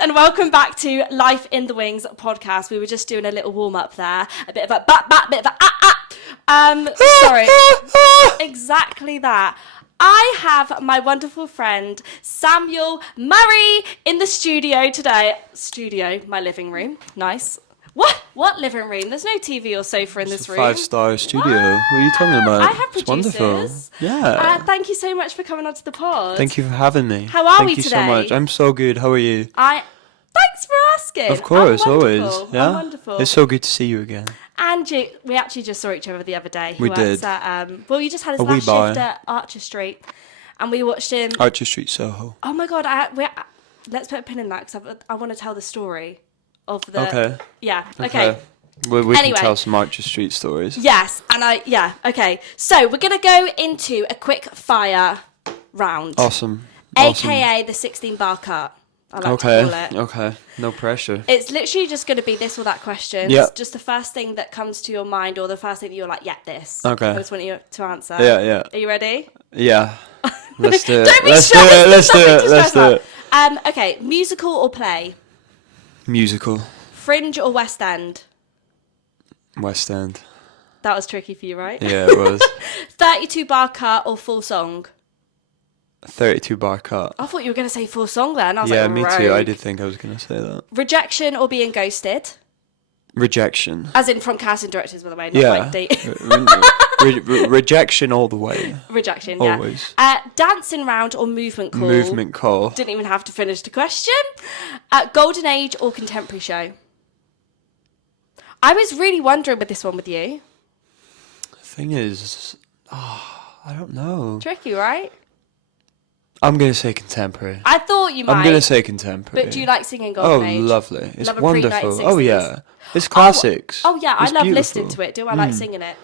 and welcome back to Life in the Wings podcast. We were just doing a little warm up there, a bit of a bit of a sorry, exactly that. I have my wonderful friend Samuel Murray in the studio today. My living room, nice. What living room? There's no TV or sofa in this room. 5-star studio. What are you talking about? I have producers. It's wonderful. Yeah. Thank you so much for coming onto the pod. Thank you for having me. How are we today? Thank you so much. I'm so good. How are you? Thanks for asking. Of course, I'm always. Yeah. I'm wonderful. It's so good to see you again. And we actually just saw each other the other day. We did. You just had his last shift at Archer Street, and we watched him. Archer Street, Soho. Oh my God! Let's put a pin in that because I want to tell the story of the. Okay. Yeah. Okay. We can tell some Archer Street stories. Yes, okay. So we're going to go into a quick fire round. Awesome. AKA the 16-bar cut, I like to call it. Okay, no pressure. It's literally just going to be this or that question. Yeah. Just the first thing that comes to your mind or the first thing that you're like, yeah, this. Okay. I just want you to answer. Yeah. Are you ready? Yeah. Let's do it. Don't be Let's stressed. do it. Okay, musical or play? Musical. Fringe or West End? West End. That was tricky for you, right? Yeah, it was. 32-bar cut or full song? 32-bar cut. I thought you were going to say full song then. I was yeah, like, me rogue. too. I did think I was going to say that. Rejection or being ghosted? Rejection. As in from casting directors, by the way, not like dating. Rejection all the way. Rejection, yeah. Always. Dancing round or movement call? Movement call. Didn't even have to finish the question. Golden age or contemporary show? I was really wondering with this one with you. The thing is, I don't know. Tricky, right? I'm going to say contemporary. I thought you might. I'm going to say contemporary. But do you like singing Golden Age? Oh, lovely. It's Love wonderful. Oh, yeah. It's classics. Oh yeah, it's I love beautiful. listening to it. Do I like singing it?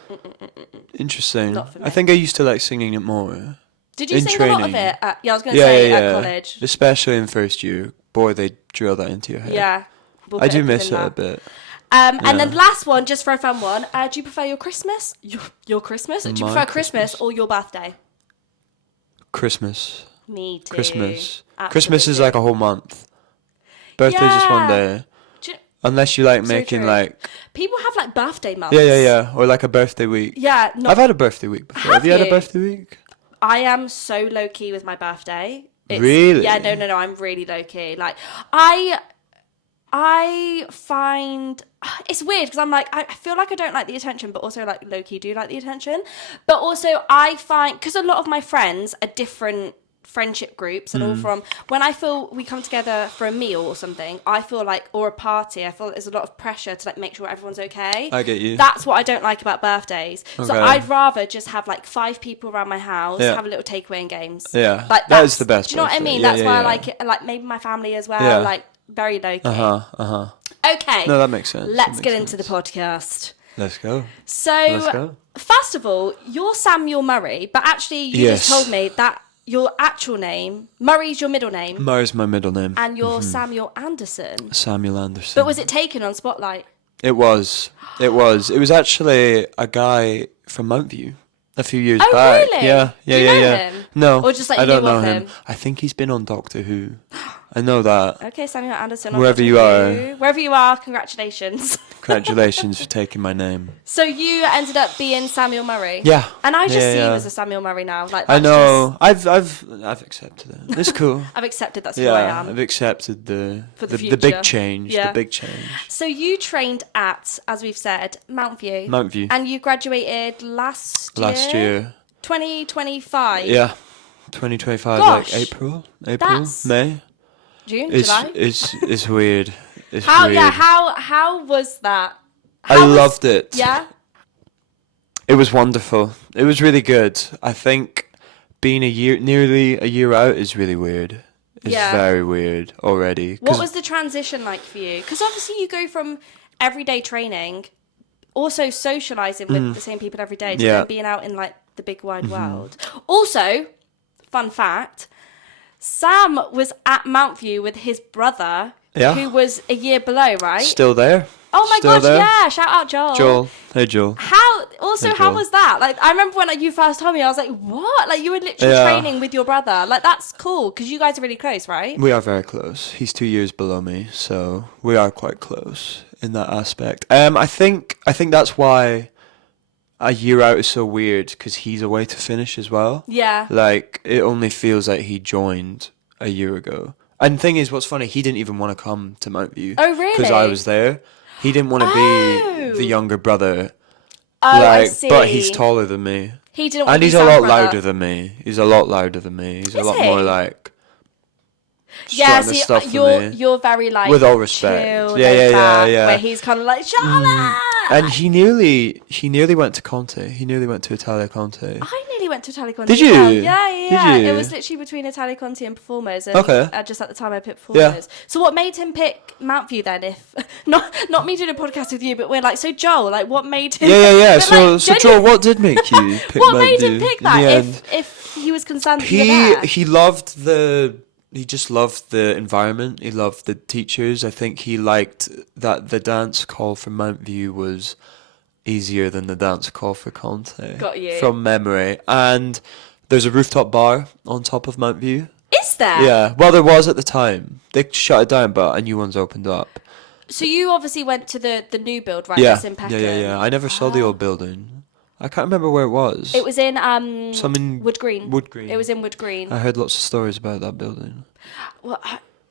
Interesting. Not for me. I think I used to like singing it more. Did you sing a lot of it? I was going to at college. Especially in first year. Boy, they drill that into your head. Yeah. I do miss it a bit. And then last one, just for a fun one. Do you prefer your Christmas? Your Christmas? Do you prefer Christmas or your birthday? Christmas. Me too. Christmas. Absolutely. Christmas is like a whole month. Birthday's just one day. Unless you like making like... People have like birthday months. Yeah. Or like a birthday week. Yeah. I've had a birthday week before. Have you had a birthday week? I am so low-key with my birthday. Really? Yeah, no. I'm really low-key. Like, I find... It's weird because I'm like, I feel like I don't like the attention, but also like low-key do like the attention. But also I find... Because a lot of my friends are different friendship groups and all from when I feel we come together for a meal or something, I feel like, or a party, I feel like there's a lot of pressure to like make sure everyone's okay. I get you. That's what I don't like about birthdays. Okay. So I'd rather just have like 5 people around my house, have a little takeaway and games. Yeah, like that is the best. Do you know what I mean? That's why I like it. Like maybe my family as well. Like very low key. Okay. No, that makes sense. Let's get into the podcast. Let's go. So, first of all, you're Samuel Murray, but actually you just told me that your actual name, Murray's your middle name. Murray's my middle name. And you're Samuel Anderson. Samuel Anderson. But was it taken on Spotlight? It was. It was actually a guy from Mountview a few years back. Oh, really? Yeah. Do you know him? No. Or just like I you don't knew know of him. I think he's been on Doctor Who. I know that. Okay, Samuel Anderson. On Wherever Doctor you Who. are. Wherever you are, congratulations. Congratulations for taking my name. So you ended up being Samuel Murray. Yeah. And I just see you as a Samuel Murray now. Like I know. I've accepted it. It's cool. I've accepted that's who I am. I've accepted the future. big change. Yeah. The big change. So you trained at, as we've said, Mountview. Mountview. And you graduated last year. 2025. Yeah. 2025. Gosh, like April, May. June, July. It's weird. It's weird. Yeah. How was that? I loved it. Yeah. It was wonderful. It was really good. I think being nearly a year out is really weird. It's very weird already. What was the transition like for you? Because obviously you go from everyday training, also socialising with the same people every day, to then being out in like the big wide world. Also, fun fact, Sam was at Mountview with his brother, who was a year below, right? Still there. Oh my gosh, yeah. Shout out Joel. Hey, Joel. How also, how was that? Like, I remember when you first told me, I was like, what? Like, you were literally training with your brother. Like, that's cool, because you guys are really close, right? We are very close. He's 2 years below me, so we are quite close in that aspect. I think that's why a year out is so weird, because he's away to finish as well. Yeah. Like, it only feels like he joined a year ago. And the thing is, what's funny, he didn't even want to come to Mount View. Oh, really? Because I was there. He didn't want to be the younger brother. Oh, I see. But he's taller than me. He didn't want And to be he's a lot brother. louder than me. He's a lot louder than me. He's a lot more like... Yeah, see, see, you're very like with all respect, chill, yeah. Where he's kind of like, Charlotte. And he nearly went to Conte. He nearly went to Italia Conte. I nearly went to Italia Conte. Did you? Well. Yeah. Did you? It was literally between Italia Conte and Performers. And Okay. Just at the time, I picked Performers. So what made him pick Mount View then? If not me doing a podcast with you, but we're like, so Joel, like, what made him? Yeah. But, So Joel, what did make you pick what Mount made View him pick in that? the end? If he was concerned that you were there. He just loved the environment. He loved the teachers. I think he liked that the dance call for Mount View was easier than the dance call for Conte. Got you. From memory. And there's a rooftop bar on top of Mount View. Is there? Yeah. Well, there was at the time. They shut it down, but a new one's opened up. So you obviously went to the new build, right? Yeah. That's in Peckham. Yeah. I never saw the old building. I can't remember where it was. It was in Some in Wood Green. Wood Green. It was in Wood Green. I heard lots of stories about that building. Well,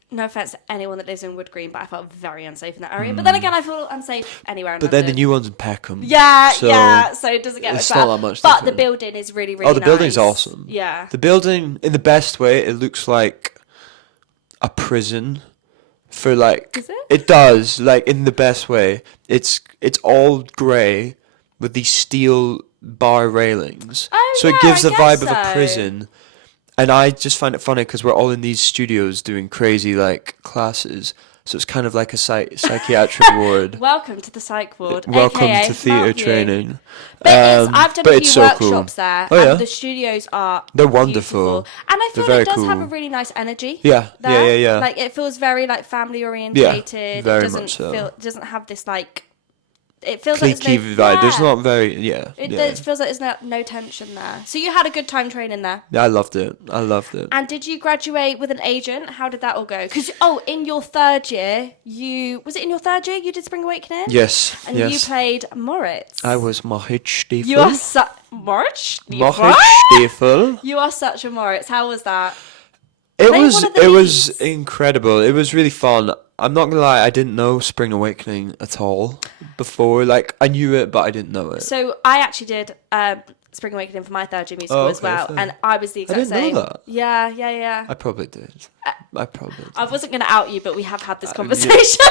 no offense to anyone that lives in Wood Green, but I felt very unsafe in that area. But then again, I feel unsafe anywhere in But then the London. new one's in Peckham. Yeah, so so it doesn't get it's much not better. that much But the different. building is really, really Oh, the building's nice. awesome. Yeah. The building, in the best way, it looks like a prison. For like, Is it? It does, like in the best way. It's all grey with these steel bar railings. Oh, so yeah, it gives I the vibe guess of a so. prison. And I just find it funny because we're all in these studios doing crazy like classes. So it's kind of like a psychiatric ward. Welcome to the psych ward. Welcome AKA to theatre Mount View. training. But I've done but a it's few so workshops cool. there, Oh, yeah? and the studios are They're beautiful. wonderful. And I feel They're it very does have a cool. really nice energy. Yeah, there. yeah. Like it feels very like family orientated. very it doesn't much so. feel. It doesn't have this like. It feels like Cliquey there's vibe. no, There's yeah. not very, yeah. It feels like there's no tension there. So you had a good time training there. Yeah, I loved it. And did you graduate with an agent? How did that all go? Because in your third year, you did Spring Awakening? Yes, And yes. you played Moritz. I was Moritz Stiefel. You are Moritz. Moritz Stiefel. You are such a Moritz. How was that? It Play was one of the it was leads. incredible. It was really fun. I'm not gonna lie, I didn't know Spring Awakening at all before. Like I knew it, but I didn't know it. So I actually did Spring Awakening for my third year musical as okay, well, fair. and I was the exact didn't know same. that. Yeah. I probably did. I wasn't going to out you, but we have had this conversation.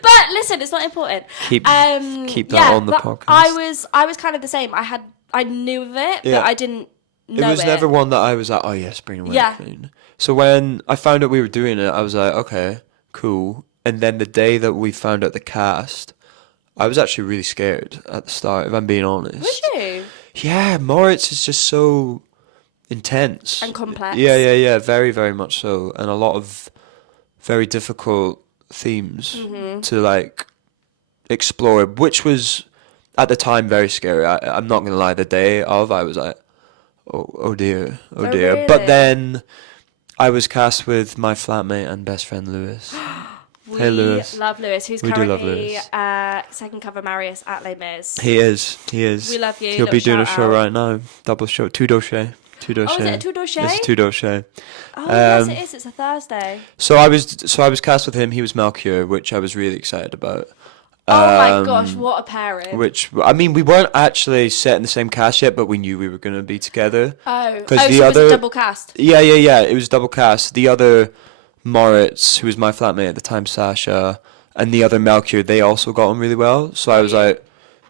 But listen, it's not important. Keep that on the but podcast. I was kind of the same. I knew of it, Yeah. but I didn't know It was never one that I was like, oh yeah, Spring Awakening. Yeah. So when I found out we were doing it, I was like, okay, cool. And then the day that we found out the cast, I was actually really scared at the start, if I'm being honest. Was you? Yeah, Moritz is just so intense. And complex. Yeah, very, very much so. And a lot of very difficult themes Mm-hmm. to like explore, which was at the time very scary. I'm not going to lie, the day of, I was like, oh dear. Really? But then I was cast with my flatmate and best friend Lewis. Hey, Lewis. We love Lewis, who's We do love currently Lewis. second cover Marius at Les Mis. He is. We love you. He'll be Little doing a shout show out. right now. Double show. Two dossier. Oh, is it a two dossier? It's a two dossier. Oh, yes, it is. It's a Thursday. So I was cast with him. He was Melchior, which I was really excited about. Oh my gosh, what a pairing. Which, I mean, we weren't actually set in the same cast yet, but we knew we were going to be together. Oh, the so it was other- a double cast. Yeah. It was double cast. The other Moritz, who was my flatmate at the time, Sasha, and the other Melchior, they also got on really well. So I was like,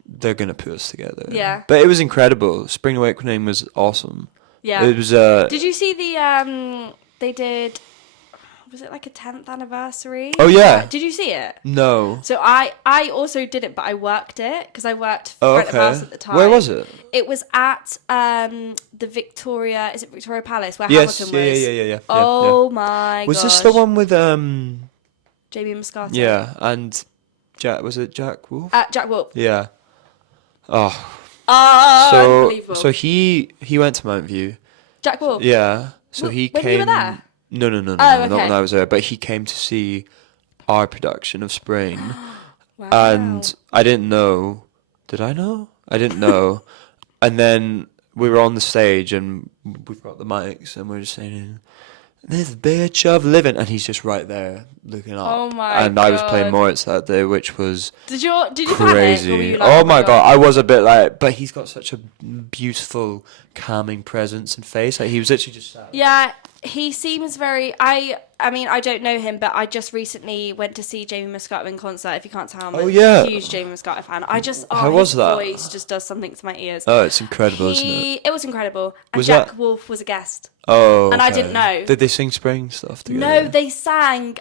they're going to put us together. Yeah. But it was incredible. Spring Awakening was awesome. Yeah. It was... Did you see they did, was it like a 10th anniversary? Oh, yeah. Did you see it? No. So I also did it, but I worked it because I worked Oh, front of house okay. at the time. Where was it? It was at the Victoria, is it Victoria Palace where Yes, Hamilton was? yeah. Oh my Was gosh. this the one with JB Moscato? Yeah, and Jack, was it Jack Wolf? Jack Wolf. Yeah. Oh, Unbelievable. So he went to Mount View. Jack Wolf? Yeah. So he when came. you were there? No, Oh, not okay. when I was there. But he came to see our production of Spring, Wow. and I didn't know. Did I know? I didn't know. And then we were on the stage, and we've got the mics, and we're just saying, "This bitch of living," and he's just right there looking up. Oh my And I was God. playing Moritz that day, which was Did you panic? Or crazy. were you like, Oh my God, I was a bit like, but he's got such a beautiful, calming presence and face. Like he was literally just sat. Yeah, he seems very. I mean, I don't know him, but I just recently went to see Jamie Muscato in concert. If you can't tell, I'm a huge Jamie Muscato fan. How was his that? voice just does something to my ears. Oh, it's incredible, isn't it? It was incredible. And Was Jack that- Wolf was a guest. Oh, And I okay. didn't know. Did they sing Spring stuff together? No, they sang.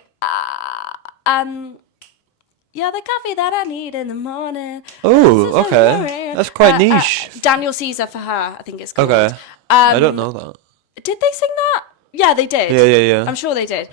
You're the coffee that I need in the morning. Oh, This is okay. morning. That's quite niche. Daniel Caesar for her, I think it's called. Okay. I don't know that. Did they sing that? Yeah, they did. Yeah. I'm sure they did.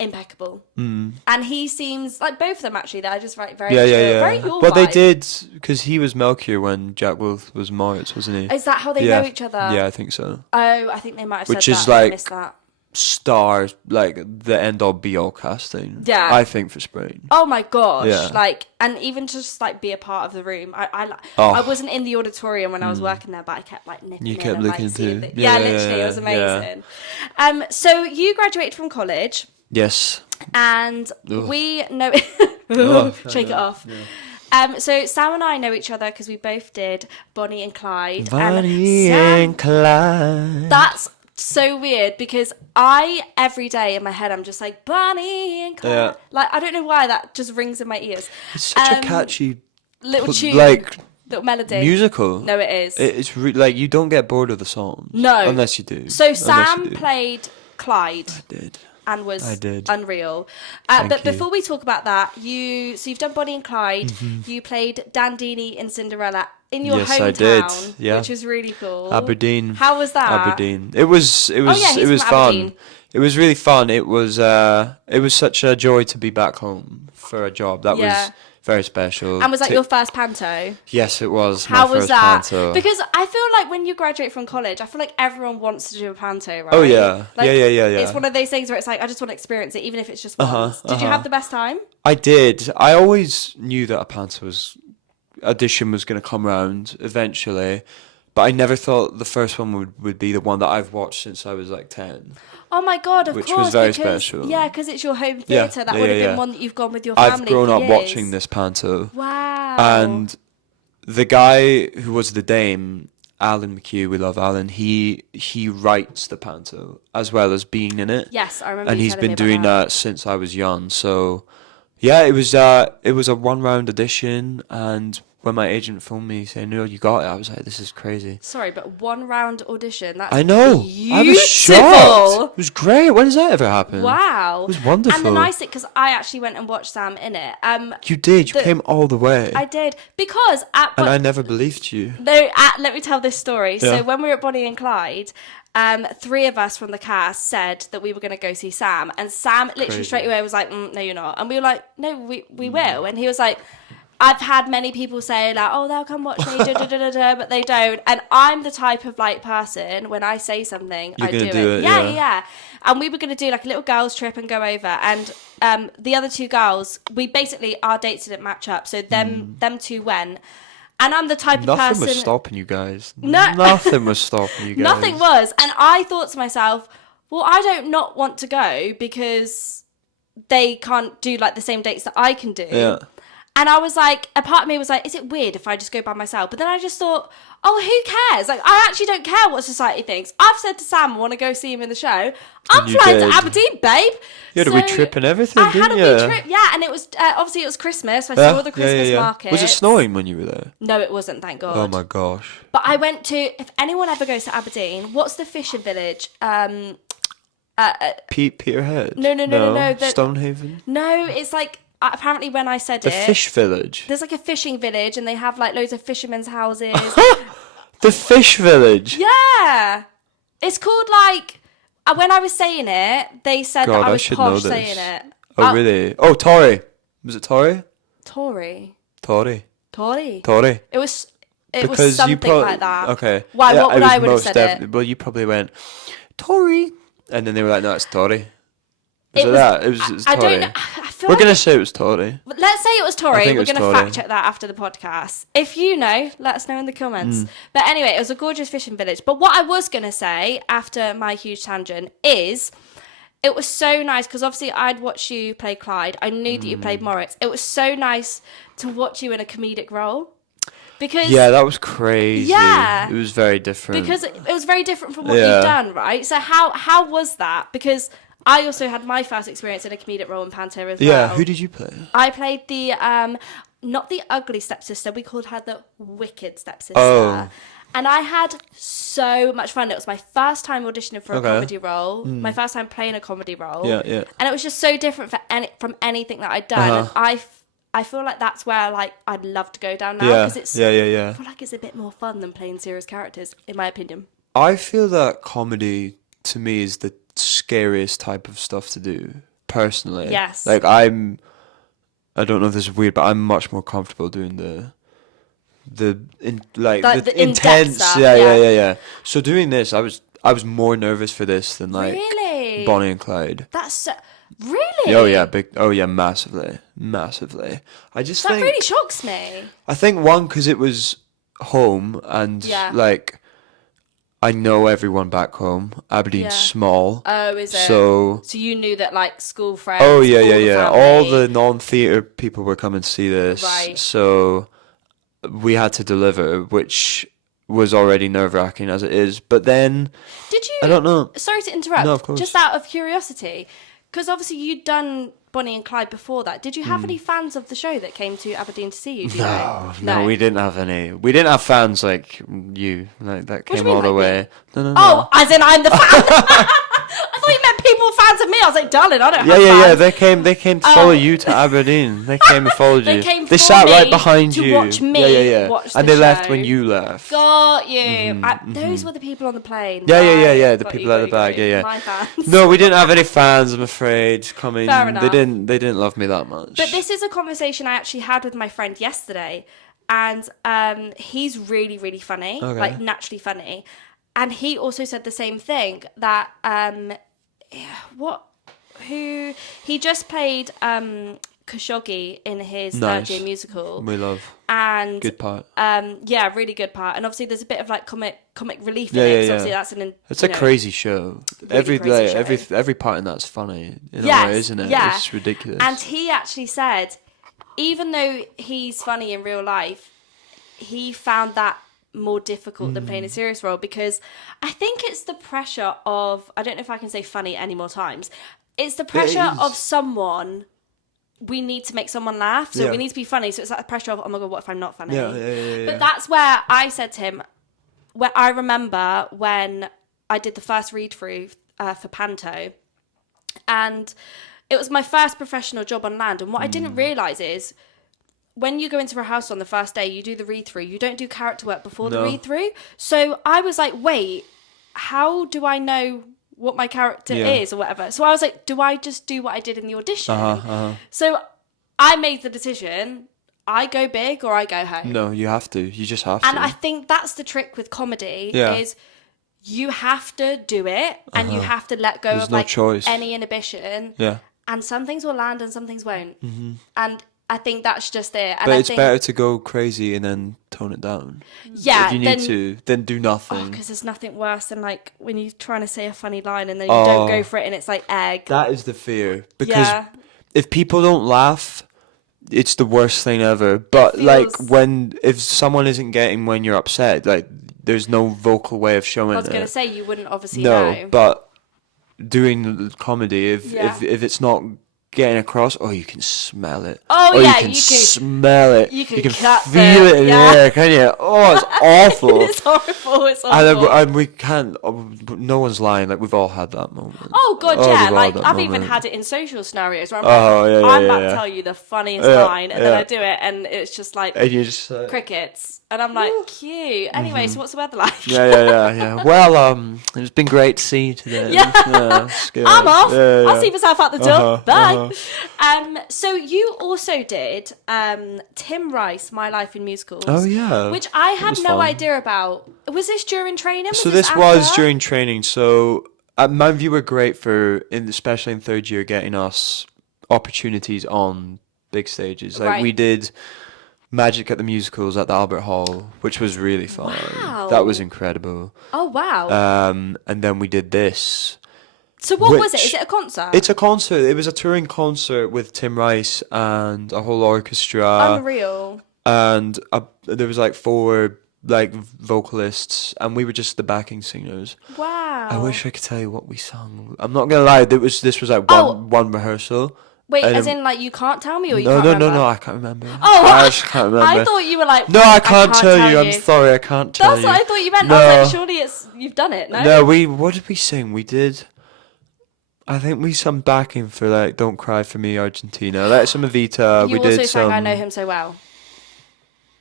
Impeccable. And he seems like both of them actually. They're just very chill. Very your Well, they vibe. did because he was Melchior when Jack Wolf was Moritz, wasn't he? Is that how they yeah. know each other? Yeah, I think so. Oh, I think they might have Which said is that. I like- missed that. Star, like the end all be all casting. Yeah. I think for Spring. Oh my gosh! Yeah. Like, and even just like be a part of the room. I Oh. wasn't in the auditorium when I was working there, but I kept like nipping You in kept and, looking like, seeing too. Yeah, Yeah, literally, it was yeah. amazing. So you graduated from college, Yes. and Ugh. we know. Oh, Shake it off. So Sam and I know each other because we both did Bonnie and Clyde. Bonnie Sam, and Clyde. that's so weird because every day in my head I'm just like Bonnie and Clyde. Yeah. Like I don't know why that just rings in my ears. It's such a catchy Little tune, like little melody. musical. No, it is. It's like you don't get bored of the songs. No. Unless you do. So Unless Sam you do. played Clyde. I did. And was I did. unreal. Thank But you. before we talk about that, you've done Bonnie and Clyde. You played Dandini in Cinderella in your Yes, hometown, I did. Yeah. which was really cool. Aberdeen. How was that? Aberdeen. It was yeah, he's it was from fun. Aberdeen. It was really fun. It was such a joy to be back home for a job. That Yeah. was very special. And was that your first panto? Yes, it was. How my was first that? panto. Because I feel like when you graduate from college, I feel like everyone wants to do a panto, right? Oh, yeah. Like, Yeah. It's one of those things where it's like, I just want to experience it, even if it's just once. Did you have the best time? I did. I always knew that a panto audition was going to come round eventually, but I never thought the first one would be the one that I've watched since I was like 10. Oh my God, of Which course. was very because, special. Yeah, because it's your home Yeah, theatre. That yeah, would have yeah, been yeah. one that you've gone with your family I've grown for up years. watching this panto. Wow. And the guy who was the dame, Alan McHugh, we love Alan, he writes the panto as well as being in it. Yes, I remember And you he's telling been me about doing that since I was young. So yeah, it was a one round audition, and when my agent phoned me saying, "No, you got it," I was like, "This is crazy." Sorry, but one round audition. That's I know. beautiful. I was shocked. It was great. When does that ever happen? Wow. It was wonderful. And the nice thing, because I actually went and watched Sam in it. You did. You came all the way. I did because and I never believed you. let me tell this story. Yeah. So when we were at Bonnie and Clyde, 3 of us from the cast said that we were going to go see Sam, and Sam literally Crazy. straight away was like, "No, you're not," and we were like, "No, we will," and he was like, I've had many people say like, "Oh, they'll come watch me," but they don't. And I'm the type of like person, when I say something, I do it. Yeah. And we were going to do like a little girls trip and go over. And the other 2 girls, our dates didn't match up, so them 2 went. And I'm the type of person. Nothing was stopping you guys. No. Nothing was stopping you guys. Nothing was. And I thought to myself, well, I don't not want to go because they can't do like the same dates that I can do. Yeah. And I was like, a part of me was like, is it weird if I just go by myself? But then I just thought, oh, who cares? Like, I actually don't care what society thinks. I've said to Sam, I want to go see him in the show. I'm And you flying did. to Aberdeen, babe. You had a wee trip and everything, I had didn't a wee you? trip, yeah. And it was, obviously it was Christmas. I saw all the Christmas markets. Was it snowing when you were there? No, it wasn't, thank God. Oh my gosh. But I went to, if anyone ever goes to Aberdeen, what's the fishing village? Peterhead? No. Stonehaven? No, it's like, apparently when I said The it. fish village? There's like a fishing village and they have like loads of fishermen's houses. The fish village? Yeah. It's called like, when I was saying it, they said God, that I I was should know posh this. saying it. Oh, really? Oh, Tory. Was it Tory? Tory. Tory. Tory. Tory. It was, It was something like that. Okay. Why? Yeah, What would was I would have most said definitely- it? Well, you probably went, Tory. And then they were like, no, it's Tory. It was That? It was I Tory. don't know. I feel We're like going to say it was Tory. let's say it was I Tory. think it We're was going to Tory. fact check that after the podcast. If you know, let us know in the comments. But anyway, it was a gorgeous fishing village. But what I was going to say after my huge tangent is it was so nice because obviously I'd watched you play Clyde. I knew that you played Mwah X. It was so nice to watch you in a comedic role. Because Yeah, that was crazy. Yeah. It was very different. because it was very different from what Yeah. you've done, right? So how was that? Because I also had my first experience in a comedic role in Panto as well. Yeah, who did you play? I played the not the ugly stepsister. We called her the wicked stepsister. Oh. And I had so much fun. It was my first time auditioning for a Okay. comedy role. My first time playing a comedy role. Yeah, yeah. And it was just so different from anything that I'd done. Uh-huh. And I feel like that's where like I'd love to go down now Yeah, because it's yeah. I feel like it's a bit more fun than playing serious characters, in my opinion. I feel that comedy, to me, is the scariest type of stuff to do, personally. Yes. Like, I don't know if this is weird, but I'm much more comfortable doing the in-depth intense. stuff, Yeah. So doing this, I was more nervous for this than like Really? Bonnie and Clyde. That's so, really. Oh yeah, massively. I just That think really shocks me. I think one because it was home and Yeah. like I know everyone back home. Aberdeen's Yeah. small. Oh, is it? So you knew that like school friends. oh yeah, all the yeah. family. All the non-theatre people were coming to see this. Right. So we had to deliver, which was already nerve-wracking as it is. But then Did you? I don't know. Sorry to interrupt. No, of course. Just out of curiosity, because obviously you'd done Bonnie and Clyde before that. Did you have any fans of the show that came to Aberdeen to see you? Do you know? No, we didn't have any. We didn't have fans like you, like that do you came mean, all the like way. No. Oh, as in I'm the fan. I thought you meant people fans of me. I was like, darling, I don't have Yeah. fans. They came to follow you to Aberdeen. They came and followed They you. came They for sat me right behind to you. watch me Yeah. watch And the they left show. when you left. Got you. Those were the people on the plane. Yeah. Right. The Got people you, at got the you, back. got you. Yeah. My fans. No, we didn't have any fans. I'm afraid coming. Fair enough. They didn't love me that much. But this is a conversation I actually had with my friend yesterday, and he's really, really funny, Okay. like naturally funny, and he also said the same thing that he just played Khashoggi in his Nice. third year musical, we love and good part. yeah, really good part, and obviously there's a bit of like comic relief in Yeah, it. yeah, 'Cause yeah. obviously that's an It's you a know, crazy show. Really crazy show. Every part in that's funny in a Yes, way, isn't it? yeah. It's ridiculous. And he actually said, even though he's funny in real life, he found that more difficult than playing a serious role because I think it's the pressure of, I don't know if I can say funny any more times, it's the pressure is. of someone, we need to make someone laugh, so Yeah. we need to be funny, so it's that pressure of, oh my god, what if I'm not funny? Yeah. But that's where I said to him, where I remember when I did the first read through for Panto, and it was my first professional job on land. And what I didn't realise is when you go into rehearsal on the first day, you do the read through. You don't do character work before the No. read through. So I was like, wait, how do I know what my character Yeah. is or whatever? So I was like, do I just do what I did in the audition? Uh-huh. So I made the decision. I go big or I go home. No, you have to. You just have And to. I think that's the trick with comedy Yeah. is you have to do it and you have to let go There's of no like choice. any inhibition. Yeah. And some things will land and some things won't. Mm-hmm. And I think that's just it. And But I it's think, better to go crazy and then tone it down. yeah, If you need to, then do nothing. because there's nothing worse than like when you're trying to say a funny line and then you don't go for it and it's like egg. That is the fear. Because Yeah. if people don't laugh, it's the worst thing ever. But feels- like if someone isn't getting when you're upset, like there's no vocal way of showing I was it. going to say you wouldn't obviously No, know. but doing the comedy, if Yeah. if it's not getting across, you can smell it. Oh, Or yeah, you can you can- smell it. you can cut feel the- it in yeah. the air, can you? Oh, it's awful. It's horrible. It's And, horrible. and we can't. No one's lying. Like we've all had that moment. Oh god, Oh, yeah. we've all Like had I've that even moment. had it in social scenarios where I'm Oh, like, yeah, I'm yeah, about yeah. to tell you the funniest Yeah, line, and then yeah. I do it, and it's just like And you just. crickets, and I'm like, cute. Anyway, so what's the weather like? Yeah. Well, it's been great to see you today. Yeah. It's good. I'm off. Yeah. I'll see myself out the door. Bye. know. So you also did Tim Rice, My Life in Musicals. Oh, yeah. Which I It had was no fun. idea about. Was this during training? So this this was after? during training. So Mountain View were great especially in third year, getting us opportunities on big stages. Like we Right. did Magic at the Musicals at the Albert Hall, which was really fun. Wow. That was incredible. Oh, wow. And then we did this. So what was it? which- Is it a concert? It's a concert. It was a touring concert with Tim Rice and a whole orchestra. Unreal. And there was like 4 like vocalists, and we were just the backing singers. Wow. I wish I could tell you what we sung. I'm not gonna lie. This was like one rehearsal. Wait, and as it- in like you can't tell me or you No, can't no, remember? no, I can't remember. Oh, I just can't remember. I thought you were like. No, I can't tell you. I'm sorry, I can't tell That's you. what I thought you meant. No. I was like, surely you've done it. No. No, what did we sing? We did. I think we sung backing for like "Don't Cry for Me, Argentina." Like some Evita. You we also did sang some. "I Know Him So Well."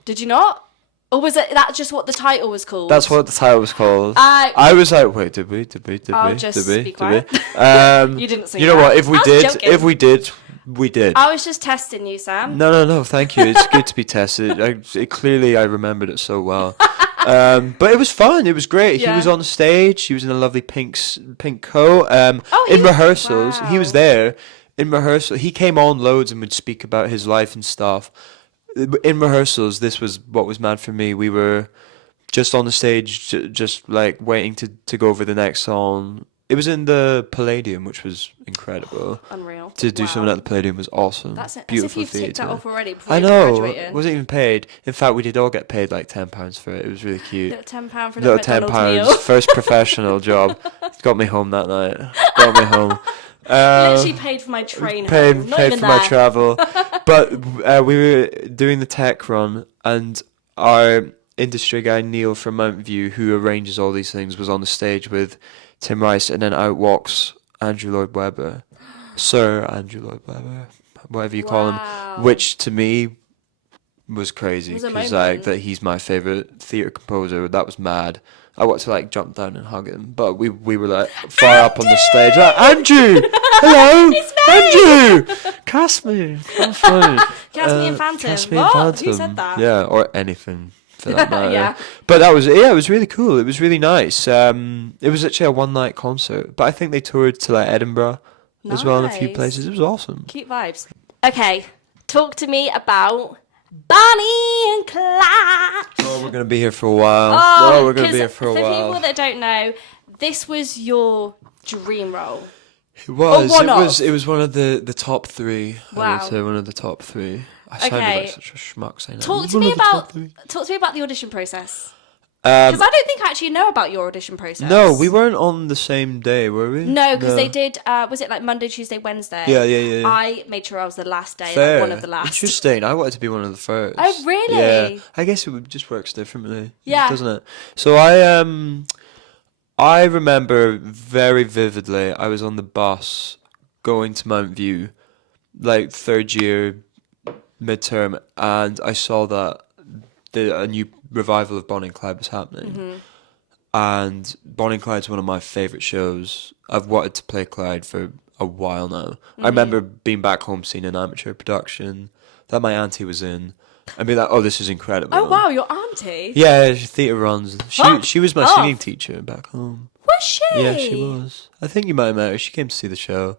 Did you not? Or was it that just what the title was called? That's what the title was called. I was like, wait, did we? I'll just be quiet. You didn't sing You know that. what? If we I was did, joking. we did. I was just testing you, Sam. No. Thank you. It's good to be tested. Clearly, I remembered it so well. But it was fun. It was great. Yeah. He was on the stage. He was in a lovely pink coat. he In was- rehearsals, he was wow. there. In rehearsal, he came on loads and would speak about his life and stuff. In rehearsals, this was what was mad for me. We were just on the stage, just like waiting to go over the next song. It was in the Palladium, which was incredible. Unreal. To do Wow. something at the Palladium was awesome. That's it. As if Beautiful you've ticked that theatre. off already before I you know. graduated. Wasn't even paid. In fact, we did all get paid like £10 for it. It was really cute. Little £10 for a Little McDonald's £10. meal. First professional job. Got me home that night. Got me home. Literally paid for my train home. Not paid even for there. my travel. But we were doing the tech run, and our industry guy Neil from Mountain View, who arranges all these things, was on the stage with Tim Rice, and then out walks Andrew Lloyd Webber, Sir Andrew Lloyd Webber, whatever you call Wow. him, which to me was crazy It was a because moment. that he's my favorite theatre composer. That was mad. I wanted to like jump down and hug him, but we were like far up on the stage. Like, Andrew, hello, It's me! Andrew, cast me. Cast me in Phantom. Cast me in What? Phantom. Who said that? Yeah, or anything for that matter. Yeah. But that was it was really cool. It was really nice. It was actually a one night concert, but I think they toured to like Edinburgh as well in a few Nice. places. It was awesome. Cute vibes. Okay, talk to me about Bonnie and Clyde. Oh, we're gonna be here for a while. Oh, we're gonna be 'cause here for a for while. people that don't know, this was your dream role. It was. one It was one of the top 3. I Wow. would say one of the top 3. I sounded Okay. like such a schmuck saying that. Talk It to was me one of the top about 3. the audition process. Because I don't think I actually know about your audition process. No, we weren't on the same day, were we? No, because they did. Was it like Monday, Tuesday, Wednesday? Yeah. I made sure I was the last day, Fair. like one of the last. Interesting. I wanted to be one of the first. Oh, really? Yeah. I guess just works differently. Yeah. Doesn't it? So I remember very vividly. I was on the bus going to Mount View, like third year midterm, and I saw that a new revival of Bonnie and Clyde was happening. Mm-hmm. And Bonnie and Clyde's one of my favourite shows. I've wanted to play Clyde for a while now. Mm-hmm. I remember being back home seeing an amateur production that my auntie was in and being like, oh, this is incredible. Oh wow, your auntie. Yeah, theatre runs. She was my Oh. singing teacher back home. Was she? Yeah, she was. I think you might have met her. She came to see the show.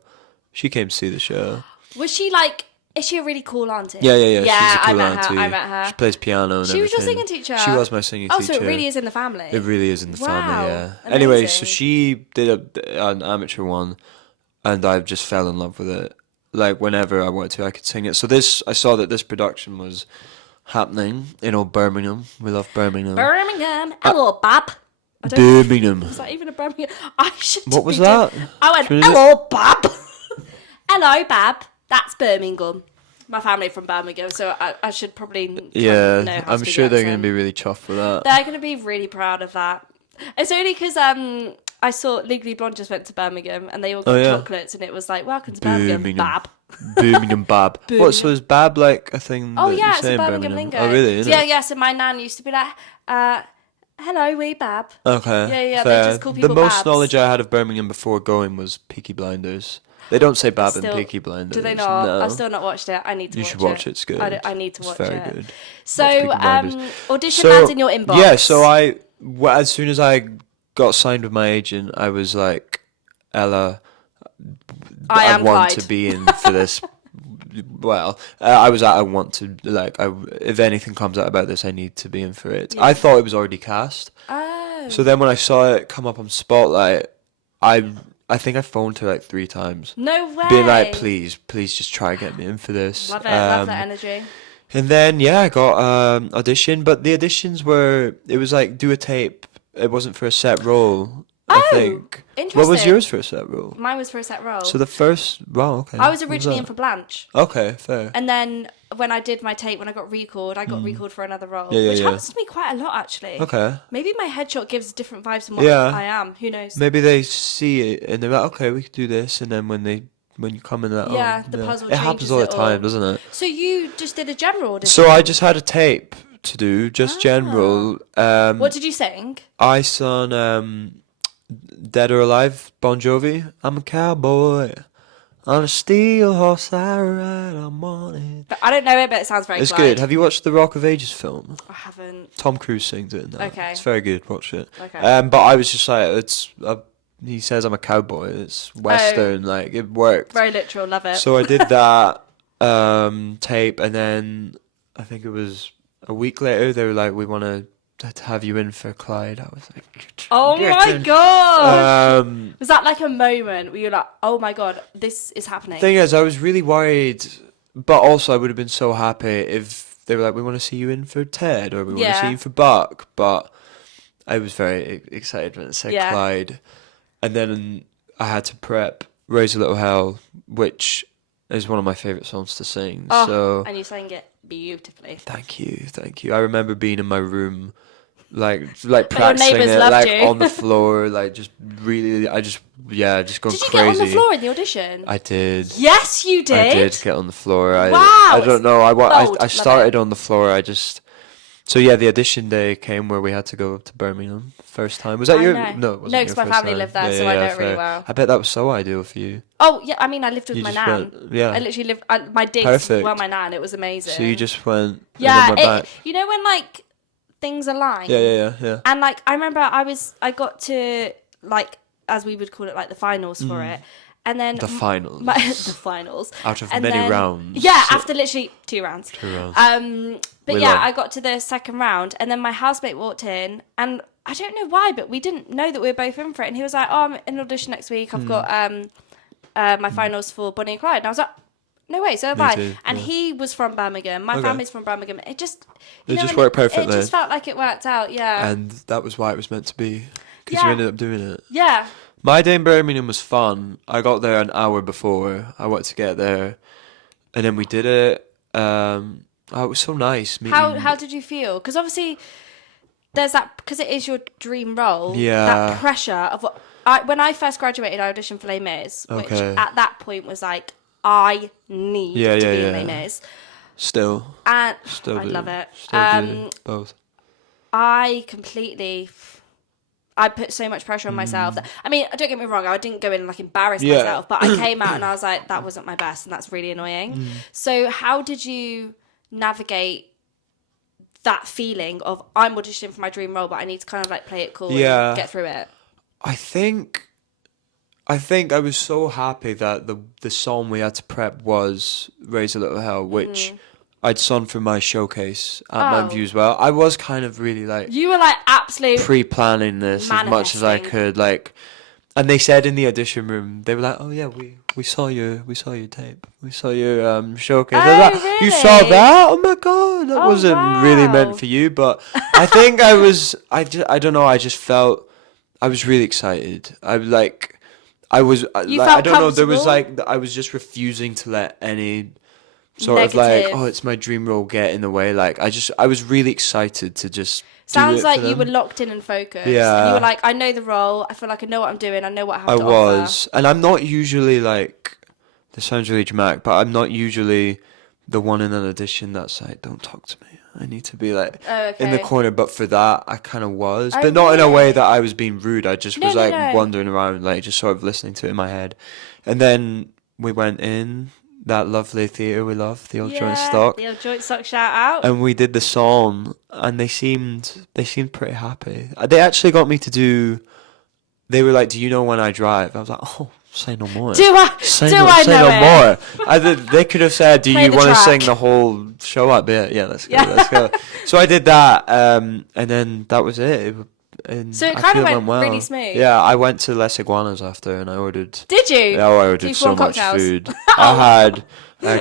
Was she like? Is she a really cool auntie? Yeah. Yeah, She's a cool I met auntie. her. I met her. She plays piano and She was your everything. singing teacher? She was my singing Oh, teacher. so it really is in the family. It really is in the Wow, family, yeah. Anyway, so amazing. she did an amateur one, and I just fell in love with it. Like, whenever I wanted to, I could sing it. So I saw that this production was happening in old Birmingham. We love Birmingham. Birmingham. Hello, Bob. I don't. Birmingham. Is that even a Birmingham? I should. What was be doing- that? I went. Should we do- Hello, Bob. Hello, Bob. That's Birmingham. My family from Birmingham, so I should probably. Know Yeah, how to I'm do sure the they're going accent. to be really chuffed with that. They're going to be really proud of that. It's only because I saw Legally Blonde just went to Birmingham and they all got Oh, yeah. chocolates and it was like, welcome to Birmingham, Bab. Birmingham Bab. What, so is Bab like a thing Oh that yeah, you it's say a in Birmingham Birmingham? lingo. Oh really? So, yeah, so my nan used to be like, hello, wee Bab. Okay. Yeah, they fair. just call people The most Babs. knowledge I had of Birmingham before going was Peaky Blinders. They don't say bad in Still- Peaky Blinders. Do they not? No. I've still not watched it. I need to You watch it. should watch it. It's good. I need to watch It's very it. good. So, Watch Peaky Blinders. audition lands in your inbox. Yeah, so as soon as I got signed with my agent, I was like, Ella, I want Clyde. to be in for this. Well, I want to, like, if anything comes out about this, I need to be in for it. Yeah. I thought it was already cast. Oh. So then when I saw it come up on Spotlight, I think I phoned her like 3 times. No way. Being like, please just try and get me in for this. Love it. Love that energy. And then, yeah, I got audition, but the auditions it was like, do a tape. It wasn't for a set role, I think. Interesting. What was yours for a set role? Mine was for a set role. So the first, wow, okay. I was What originally in that? for Blanche. Okay, fair. And then when I did my tape, when I got recalled, I got recalled for another role. Yeah, which yeah. happens to me quite a lot, actually. Okay. Maybe my headshot gives different vibes from what Yeah. I am. Who knows? Maybe they see it and they're like, okay, we could do this. And then when you come in, that, Yeah, oh, the puzzle it happens changes all the it time, all. doesn't it? So you just did a general audition? So I just had a tape to do, just general. What did you sing? I sung Dead or Alive, Bon Jovi. I'm a cowboy on a steel horse I ride, I'm on it. But I don't know it, but it sounds very It's Clyde. good. Have you watched the Rock of Ages film? I haven't. Tom Cruise sings it in that. Okay. It's very good. Watch it. Okay. But I was just like, he says I'm a cowboy. It's Western. Like, it worked. Very literal, love it. So I did that tape, and then I think it was a week later, they were like, we want to have you in for Clyde. I was like, oh get my in. god! Was that like a moment where you're like, oh my god, this is happening? Thing is, I was really worried, but also I would have been so happy if they were like, we want to see you in for Ted, or we want to see you for Buck. But I was very excited when it said Clyde. And then I had to prep Raise a Little Hell, which is one of my favourite songs to sing. Oh, and you sang it beautifully. Thank you. I remember being in my room, like practicing neighbours it, loved like you. on the floor, like just really, just going crazy. Did you get on the floor in the audition? I did. Yes, you did. I did get on the floor. Wow. I don't know. Bold. I started on the floor. So yeah, the audition day came where we had to go up to Birmingham first time. Was that your? No. No, it wasn't No, your 'cause my first family time. lived there, so I know it really well. I bet that was so ideal for you. Oh yeah, I mean, I lived with You my just nan. went- yeah. I literally lived. My digs Perfect. were my nan. It was amazing. So you just went. yeah. And then went back. You know when like things align. Yeah. And like I remember, I got to like, as we would call it, like the finals for it, and then The finals. the finals Out of And many then- rounds. Yeah, after literally 2 rounds. 2 rounds. But We yeah, love- I got to the second round, and then my housemate walked in, and I don't know why, but we didn't know that we were both in for it. And he was like, "Oh, I'm in an audition next week. I've got my finals for Bonnie and Clyde." And I was like, "No way, so have Me I." too, And yeah. he was from Birmingham. My Okay. family's from Birmingham. It just just and worked perfectly. It just felt like it worked out. Yeah, And that was why it was meant to be. Because Yeah. you ended up doing it. yeah. My day in Birmingham was fun. I got there an hour before. I wanted to get there. And then we did it. It was so nice meeting. How did you feel? Because obviously, there's that, because it is your dream role. Yeah. That pressure of what. When I first graduated, I auditioned for Les Mis, which Okay. at that point was like, I need to be in Les Mis. Still. And Still I do. love it. Still do. Both. I put so much pressure on myself. I mean, don't get me wrong, I didn't go in and like embarrass Yeah. myself, but I came out and I was like, that wasn't my best, and that's really annoying. So how did you navigate that feeling of, I'm auditioning for my dream role, but I need to kind of like play it cool Yeah. and get through it? I think I was so happy that the song we had to prep was Raise a Little Hell, which I'd sung for my showcase at Mount View as well. I was kind of really like You were like absolute pre-planning this as much as I manifesting. could, like, and they said in the audition room, they were like, "Oh yeah, we saw your tape, we saw your showcase." I was like, "You saw really? that? Oh my god, that Oh, wasn't really wow. meant for you." But I think I don't know, I just felt I was really excited. I was You like, felt I don't know, there was comfortable? like I was just refusing to let any sort of like, Negative. oh, it's my dream role get in the way. Like I was really excited to just do Sounds it like for you were them. locked in and focused. Yeah. And you were like, I know the role. I feel like I know what I'm doing. I know what I have I to was, and I'm not usually like, this sounds really dramatic, but I'm not usually the one in an audition that's like, don't talk to me. I need to be like in the okay. corner. But for that, I kind of was, Oh, but not in a way really? that I was being rude. I just No, was no, like no. wandering around, like just sort of listening to it in my head. And then we went in that lovely theatre we love, the Old Joint Stock. The Old Joint Stock, shout out. And we did the song, and they seemed pretty happy. They actually got me to do. They were like, "Do you know When I Drive?" I was like, "Oh, say no more." Do I know it? They could have said, "Do Play you the want to track. sing the whole show up?" Yeah, let's go, Yeah. let's go. So I did that, and then that was it. And So it I kind feel of it went well. really smooth. Yeah, I went to Les Iguanas after, and I ordered. Did you? Yeah, I ordered Two so full much cocktails? food. I had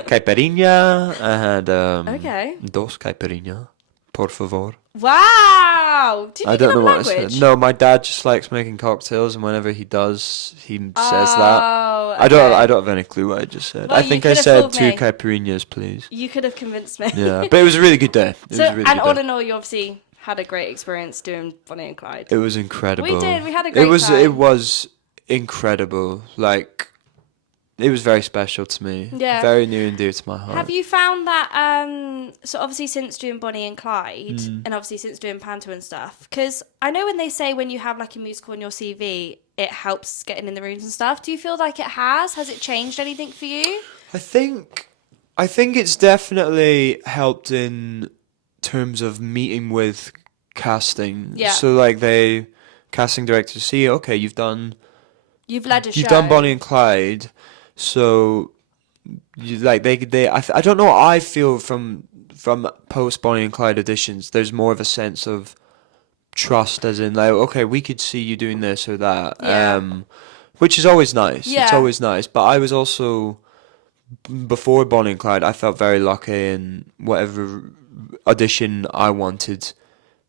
caipirinha. I had Okay. dos caipirinha, por favor. Wow. Do you I pick don't know up what I language? said. No, my dad just likes making cocktails, and whenever he does, he says that. Oh, I okay. don't have any clue what I just said. Well, I you think I could have said fooled 2 me. caipirinhas, please. You could have convinced me. Yeah, but it was a really good day. It So, was a really and good all day. in all, you obviously had a great experience doing Bonnie and Clyde. It was incredible. We did. We had a great It time. was incredible. Like, it was very special to me. Yeah. Very near and dear to my heart. Have you found that, so obviously since doing Bonnie and Clyde, Mm. and obviously since doing Panto and stuff, because I know when they say when you have like a musical on your CV, it helps getting in the rooms and stuff. Do you feel like it has? Has it changed anything for you? I think it's definitely helped in terms of meeting with casting. Yeah. So like casting directors see, okay, you've done You've led a show. You've done Bonnie and Clyde, so you like I don't know what I feel from post Bonnie and Clyde auditions. There's more of a sense of trust, as in like, okay, we could see you doing this or that, Yeah. which is always nice. It's Yeah. always nice. But I was also before Bonnie and Clyde, I felt very lucky in whatever audition I wanted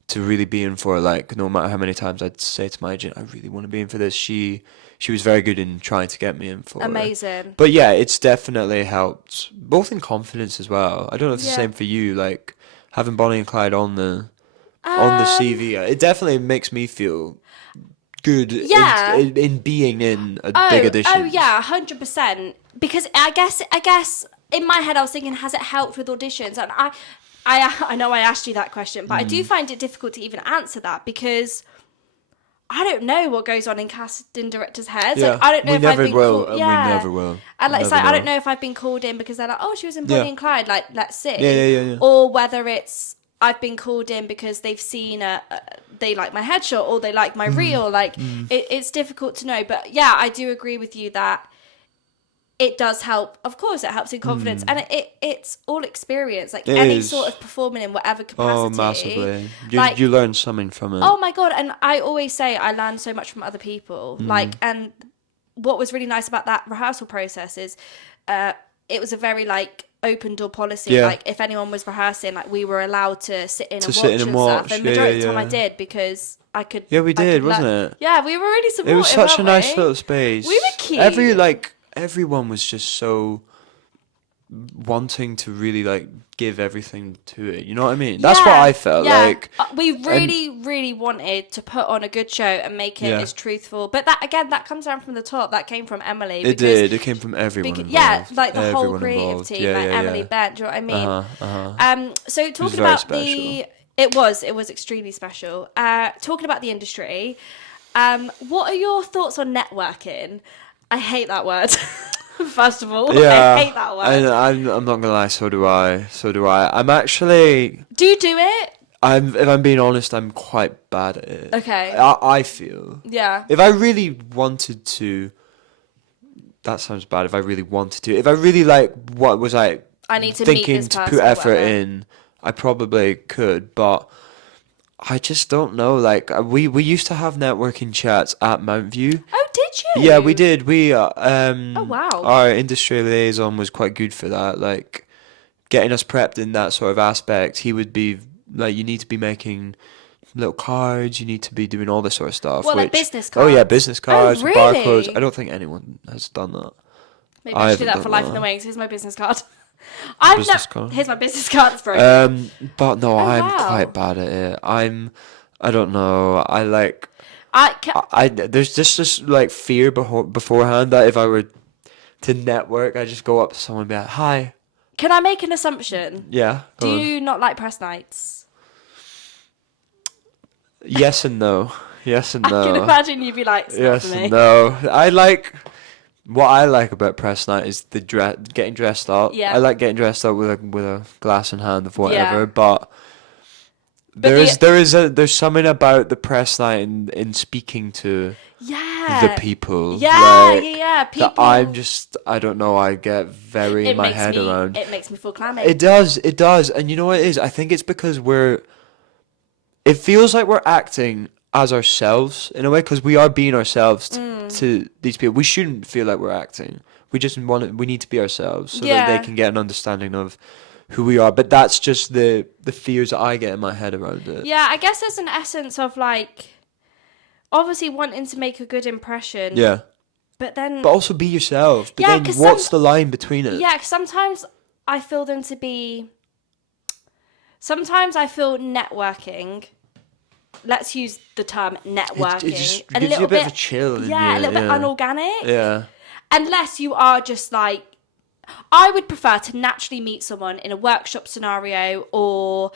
to really be in for. Like, no matter how many times I'd say to my agent, I really want to be in for this, she was very good in trying to get me in for it. Amazing. But yeah, it's definitely helped, both in confidence as well. I don't know if it's Yeah. the same for you, like having Bonnie and Clyde on the CV. It definitely makes me feel good Yeah. in being in a big audition. Oh yeah, 100%. Because I guess in my head I was thinking, has it helped with auditions? And I know I asked you that question, but I do find it difficult to even answer that because I don't know what goes on in casting directors' heads. Yeah, Like, I don't know we if I've never been will, called. and Yeah. we never will. And like, it's Never like I don't know. know if I've been called in because they're like, oh, she was in Bonnie Yeah. and Clyde. Like, let's see. Yeah. Or whether it's I've been called in because they've seen they like my headshot or they like my reel. Like, it's difficult to know. But yeah, I do agree with you that it does help. Of course, it helps in confidence, and it's all experience. Like It any is. sort of performing in whatever capacity. Oh, massively. Like, You learn something from it. oh my god! And I always say I learn so much from other people. Like, and what was really nice about that rehearsal process is, it was a very like open door policy. Yeah. Like, if anyone was rehearsing, like we were allowed to sit in and sit watch in and and watch. stuff. And Yeah, majority of the yeah, time I yeah. did because I could. Yeah, we I did, could wasn't learn- it? Yeah, we were really supportive. It was such a weren't nice we? little space. We were cute. Everyone was just so wanting to really like give everything to it. You know what I mean? That's what Yeah, I felt yeah. like. We really wanted to put on a good show and make it Yeah. as truthful. But that again, that comes down from the top. That came from Emily. It did. It came from everyone involved. Yeah, like the whole Everyone creative involved. team, Yeah, like yeah, Emily yeah. Bent. Do you know what I mean? So talking very about special. it was extremely special. Talking about the industry, what are your thoughts on networking? I hate that word. First of all, Yeah, I hate that word. I'm not gonna lie. So do I. I'm actually. Do you do it? If I'm being honest, I'm quite bad at it. Okay. I feel. Yeah. If I really wanted to, that sounds bad. If I really wanted to, if I really like what was I I need to meet thinking this to person. put or effort whatever. in, I probably could, but I just don't know. Like we used to have networking chats at Mount View. Oh, did you? Yeah, we did. We Oh, wow. Our industry liaison was quite good for that. Like getting us prepped in that sort of aspect. He would be like, you need to be making little cards. You need to be doing all this sort of stuff. What, like which- business Oh yeah, cards? business cards, really? barcodes. I don't think anyone has done that. Maybe I I should do haven't that for done Life in that. the Wings. Here's my business card. Business card? Here's my business card. It's broken. But no, I'm wow. quite bad at it. I don't know. There's just this like fear beforehand that if I were to network, I just go up to someone and be like, "Hi." Can I make an assumption? Yeah. Do go on. you not like press nights? Yes and no. Yes and I can no. imagine you'd be like, it's not Yes for me. and no. I like what I like about press night is the getting dressed up. Yeah. I like getting dressed up with a glass in hand of whatever, Yeah. but there's something about the press night in speaking to the people. Yeah, like, yeah. People. That I don't know. I get very in my head around. It makes me feel clammy. It does, and you know what it is? I think it's because it feels like we're acting as ourselves in a way, because we are being ourselves to these people. We shouldn't feel like we're acting. We need to be ourselves so that they can get an understanding of who we are. But that's just the fears that I get in my head around it. Yeah, I guess there's an essence of like, obviously wanting to make a good impression. Yeah. But also be yourself. But then what's the line between it? Yeah, 'cause sometimes I feel them to be... Sometimes I feel networking... Let's use the term networking. It just gives you a bit of a chill. Yeah, a little bit unorganic. Yeah. Unless you are just like... I would prefer to naturally meet someone in a workshop scenario or...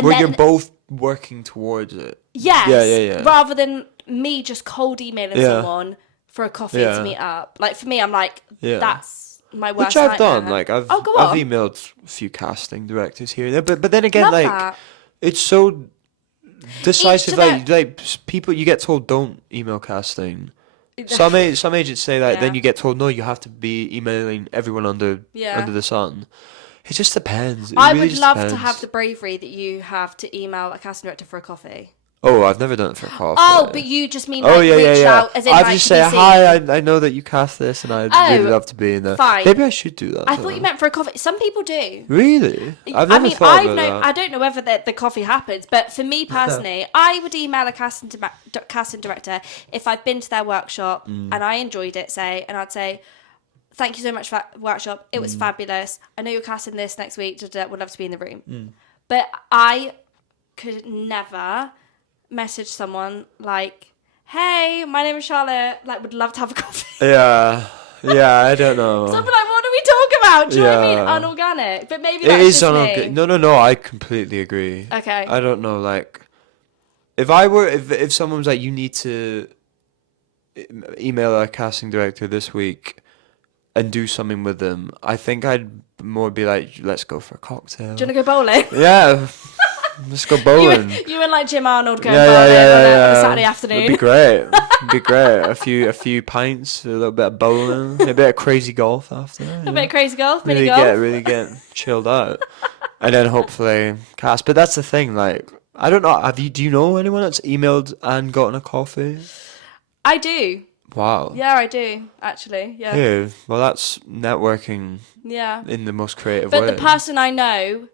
Where you're both working towards it. Yes. Yeah. Rather than me just cold emailing someone for a coffee to meet up. Like, for me, I'm like, that's my worst Which I've nightmare. done. Like, I've go on. emailed a few casting directors here and there. But then again, Love like, that. it's so decisive. Each to Like people, you get told don't email casting. Some agents say that, then you get told no, you have to be emailing everyone under the sun. It just depends. I would love to have the bravery that you have to email a casting director for a coffee. Oh, I've never done it for a coffee. Oh, but you just mean like reach out as in I'd like just say hi. I know that you cast this, and I'd really love to be in there. Fine. Maybe I should do that. I thought you meant for a coffee. Some people do. Really? I've never thought about that. I don't know whether the coffee happens, but for me personally, I would email a casting director if I've been to their workshop and I enjoyed it. And I'd say, thank you so much for that workshop. It was fabulous. I know you're casting this next week. Would love to be in the room. But I could never message someone like, hey, my name is Charlotte, like, would love to have a coffee. Yeah, I don't know. So I'd be like, what do we talk about? Do you know what I mean? Unorganic. But maybe that's just me. No, I completely agree. Okay. I don't know, like, if someone was like, you need to email a casting director this week and do something with them, I think I'd more be like, let's go for a cocktail. Do you want to go bowling? Yeah. Let's go bowling. You and like Jim Arnold going bowling on a Saturday afternoon. It'd be great. A few pints, a little bit of bowling, a bit of crazy golf after. A bit of crazy golf, mini really golf. Really get chilled out, and then hopefully cast. But that's the thing. Like, I don't know. Do you know anyone that's emailed and gotten a coffee? I do. Wow. Yeah, I do actually. Yeah. Yeah. Well, that's networking. Yeah. In the most creative way. But the person I know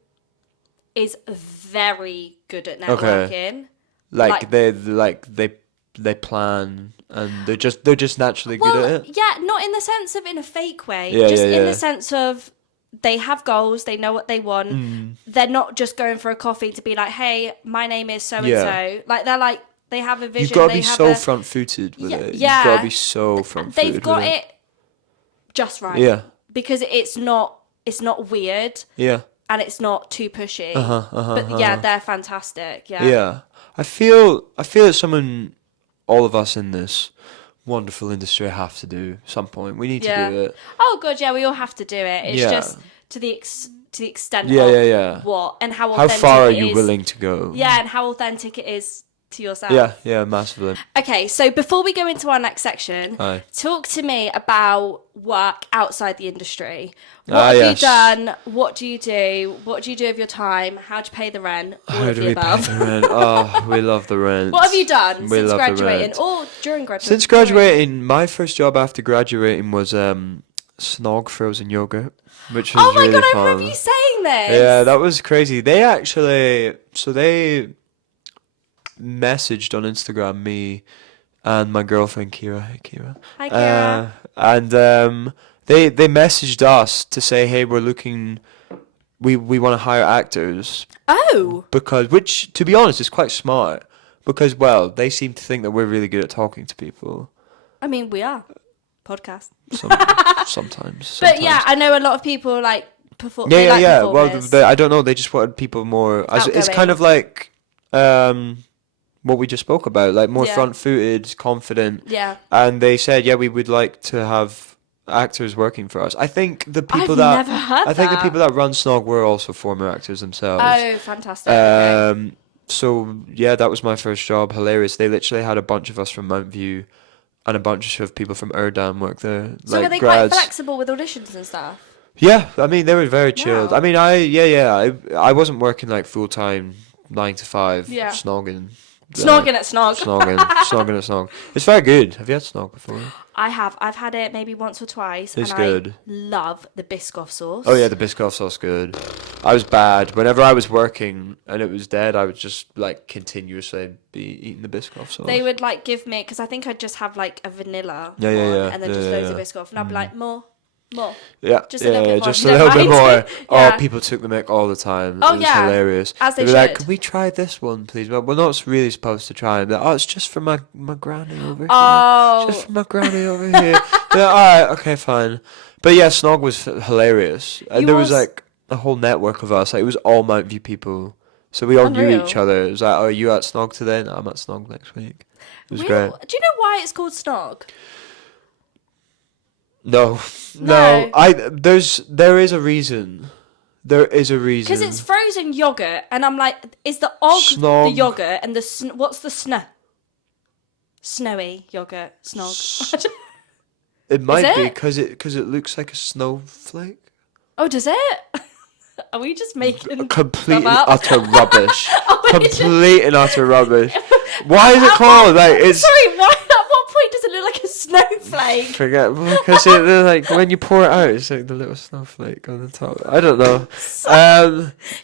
is very good at networking. Okay. They plan and they're just naturally good at it. Yeah, not in the sense of in a fake way. Yeah, just in the sense of they have goals, they know what they want. They're not just going for a coffee to be like, hey, my name is so and so. Like they're like they have a vision. You've got to be so front footed with it. Yeah. You've got to be so front footed. They've got it just right. Yeah. Because it's not weird. Yeah. And it's not too pushy. But yeah, they're fantastic. Yeah. Yeah. I feel it's something all of us in this wonderful industry have to do at some point. We need to do it. Oh god, yeah, we all have to do it. It's just to the extent of what and how authentic far are it you is. willing to go? Yeah, and how authentic it is to yourself. Yeah, massively. Okay, so before we go into our next section, talk to me about work outside the industry. What have you done? What do you do? What do you do with your time? How do you pay the rent? All of the above. Pay the rent? Oh, we love the rent. What have you done since love graduating or during graduating? Since graduating, my first job after graduating was Snog frozen yogurt, which was really fun. I remember you saying this. Yeah, that was crazy. They messaged on Instagram me and my girlfriend Kira. Hey Kira. Hi Kira. And they messaged us to say, hey, we're looking, we want to hire actors. Oh. Which to be honest is quite smart because they seem to think that we're really good at talking to people. I mean, we are. Podcast. Sometimes. But yeah, I know a lot of people like perform. Yeah. Performers. Well, I don't know. They just wanted people more. It's kind of like what we just spoke about, like more front-footed, confident. Yeah. And they said, we would like to have actors working for us. I think the people I've that never heard I think the that. people that run Snog were also former actors themselves. Oh, fantastic. Okay. So yeah, that was my first job. Hilarious. They literally had a bunch of us from Mount View and a bunch of people from Erdam work there, So like were they grads. quite flexible with auditions and stuff? Yeah, I mean they were very chilled. Wow. I mean I wasn't working like full time 9 to 5 Yeah. snogging. Snogging at Snog. Snogging at Snog. It's very good. Have you had Snog before? I have. I've had it maybe once or twice. It's and good. I love the Biscoff sauce. Oh yeah, the Biscoff sauce good. I was bad. Whenever I was working and it was dead, I would just like continuously be eating the Biscoff sauce. They would like give me, because I think I'd just have like a vanilla Yeah, one yeah, yeah. and then Yeah, just yeah, loads yeah. of Biscoff. And I'd be like, more. Yeah, Just a little bit more. just a No, little bit mind. more. Yeah. Oh, people took the mick all the time. Oh, It was yeah. hilarious. As they They'd be like, should. "Can we try this one, please?" Well, we're not really supposed to try it. Like, oh, it's just for my granny over here. Oh. Just for my granny over here. Yeah, all right, okay, fine. But yeah, Snog was hilarious. And You there was was- like a whole network of us. Like it was all Mount View people, so we all knew Unreal. each other. It was like, "Oh, are you at Snog today? No, I'm at Snog next week." It was great. Do you know why it's called Snog? No, No. there is a reason. There is a reason. Because it's frozen yogurt, and I'm like, is the og Snog. the yogurt, and the what's the snowy yogurt Snog? It might Is be it? because it looks like a snowflake. Oh, does it? Are we just making Complete and them up? utter rubbish. we Complete and utter rubbish. Why is it called like it's? Sorry, why? At what point does it look like a snowflake? Forget because it like when you pour it out, it's like the little snowflake on the top. I don't know.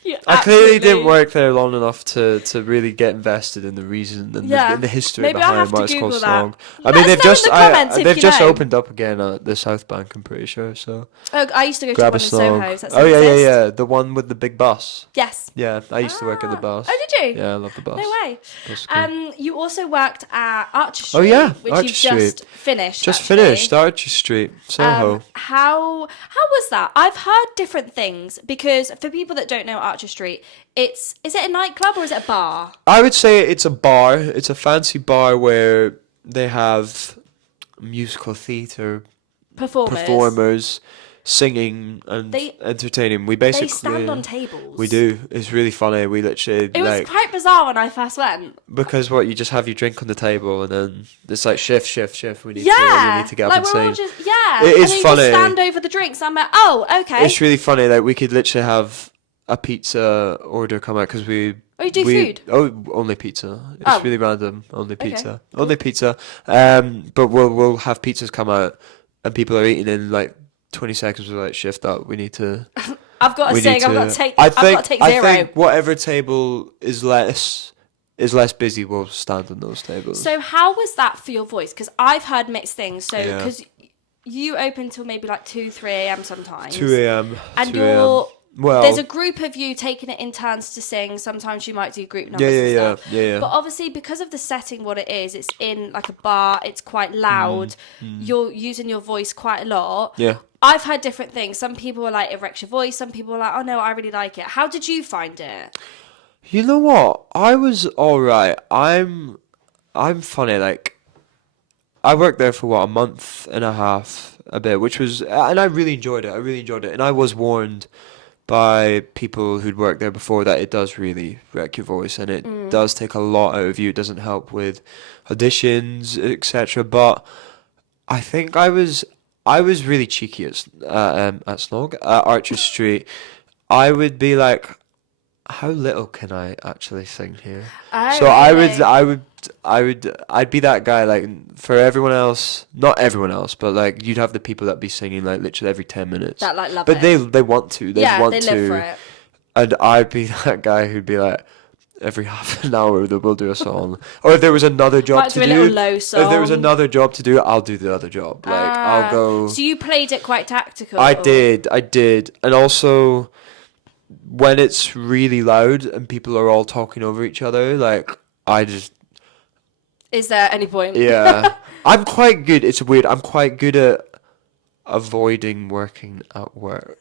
You I clearly didn't absolutely- work there long enough to really get invested in the reason and Yeah. the history Maybe I'll behind have why to it's called Google that. Snog. I Let mean, us they've know just in the comments if they've you just know. opened up again at the South Bank. I'm pretty sure. So Oh, I used to go to grab one a in Soho. Snog. Does that Oh still yeah, exist? yeah. The one with the big bus. Yes. Yeah, I used to work at the bus. Oh, did you? Yeah, I love the bus. No way. Bus is cool. You also worked at Archer Street. Oh, yeah, which Archer you've just Street. finished. Just actually. finished Archer Street, Soho. How was that? I've heard different things because for people that don't know Archer Street, is it a nightclub or is it a bar? I would say it's a bar. It's a fancy bar where they have musical theatre performers singing and They- entertaining. We basically They stand on tables. We do. It's really funny. We literally It was like quite bizarre when I first went. because what you just have your drink on the table and then it's like shift. We need Yeah, we need to get up like and we're all sing. just yeah. It is and then you funny. just stand over the drinks. I'm like, oh, okay. It's really funny. Like we could literally have a pizza order come out because we. Oh, you do food? Oh, only pizza. It's Oh. really random. Only pizza. cool. Only pizza. But we'll have pizzas come out, and people are eating in like 20 seconds. We're like, shift up. We need to. I've got a we saying. need I've got to. to take. I I've got to take zero. think whatever table is less busy will stand on those tables. So how was that for your voice? Because I've heard mixed things. So Yeah. because you open till maybe like 2, 3 a.m. sometimes. 2 a.m. And 2 a.m. you're Well, there's a group of you taking it in turns to sing. Sometimes you might do group numbers and stuff. yeah. But obviously, because of the setting, what it is, it's in like a bar. It's quite loud. You're using your voice quite a lot. Yeah. I've heard different things. Some people were like, it wrecks your voice. Some people were like, oh no, I really like it. How did you find it? You know what? I was alright. I'm funny. Like, I worked there for what, a month and a half, a bit, which was, and I really enjoyed it. And I was warned by people who'd worked there before that it does really wreck your voice, and it does take a lot out of you. It doesn't help with auditions, etc. But I think I was really cheeky at Snog at Archer Street. I would be like, how little can I actually sing here? Oh, So really? I'd be that guy, like, for everyone else, not everyone else, but like you'd have the people that be singing like literally every 10 minutes. That like love But it. they want to. They yeah, want they to. live for it. And I'd be that guy who'd be like, every half an hour that we'll do a song. Or if there was another job Might to do a do, little low if there was song. another job to do, I'll do the other job. Like I'll go. So you played it quite tactical. I did, and also when it's really loud and people are all talking over each other, like I just Is there any point? yeah, I'm quite good. It's weird. I'm quite good at avoiding working at work.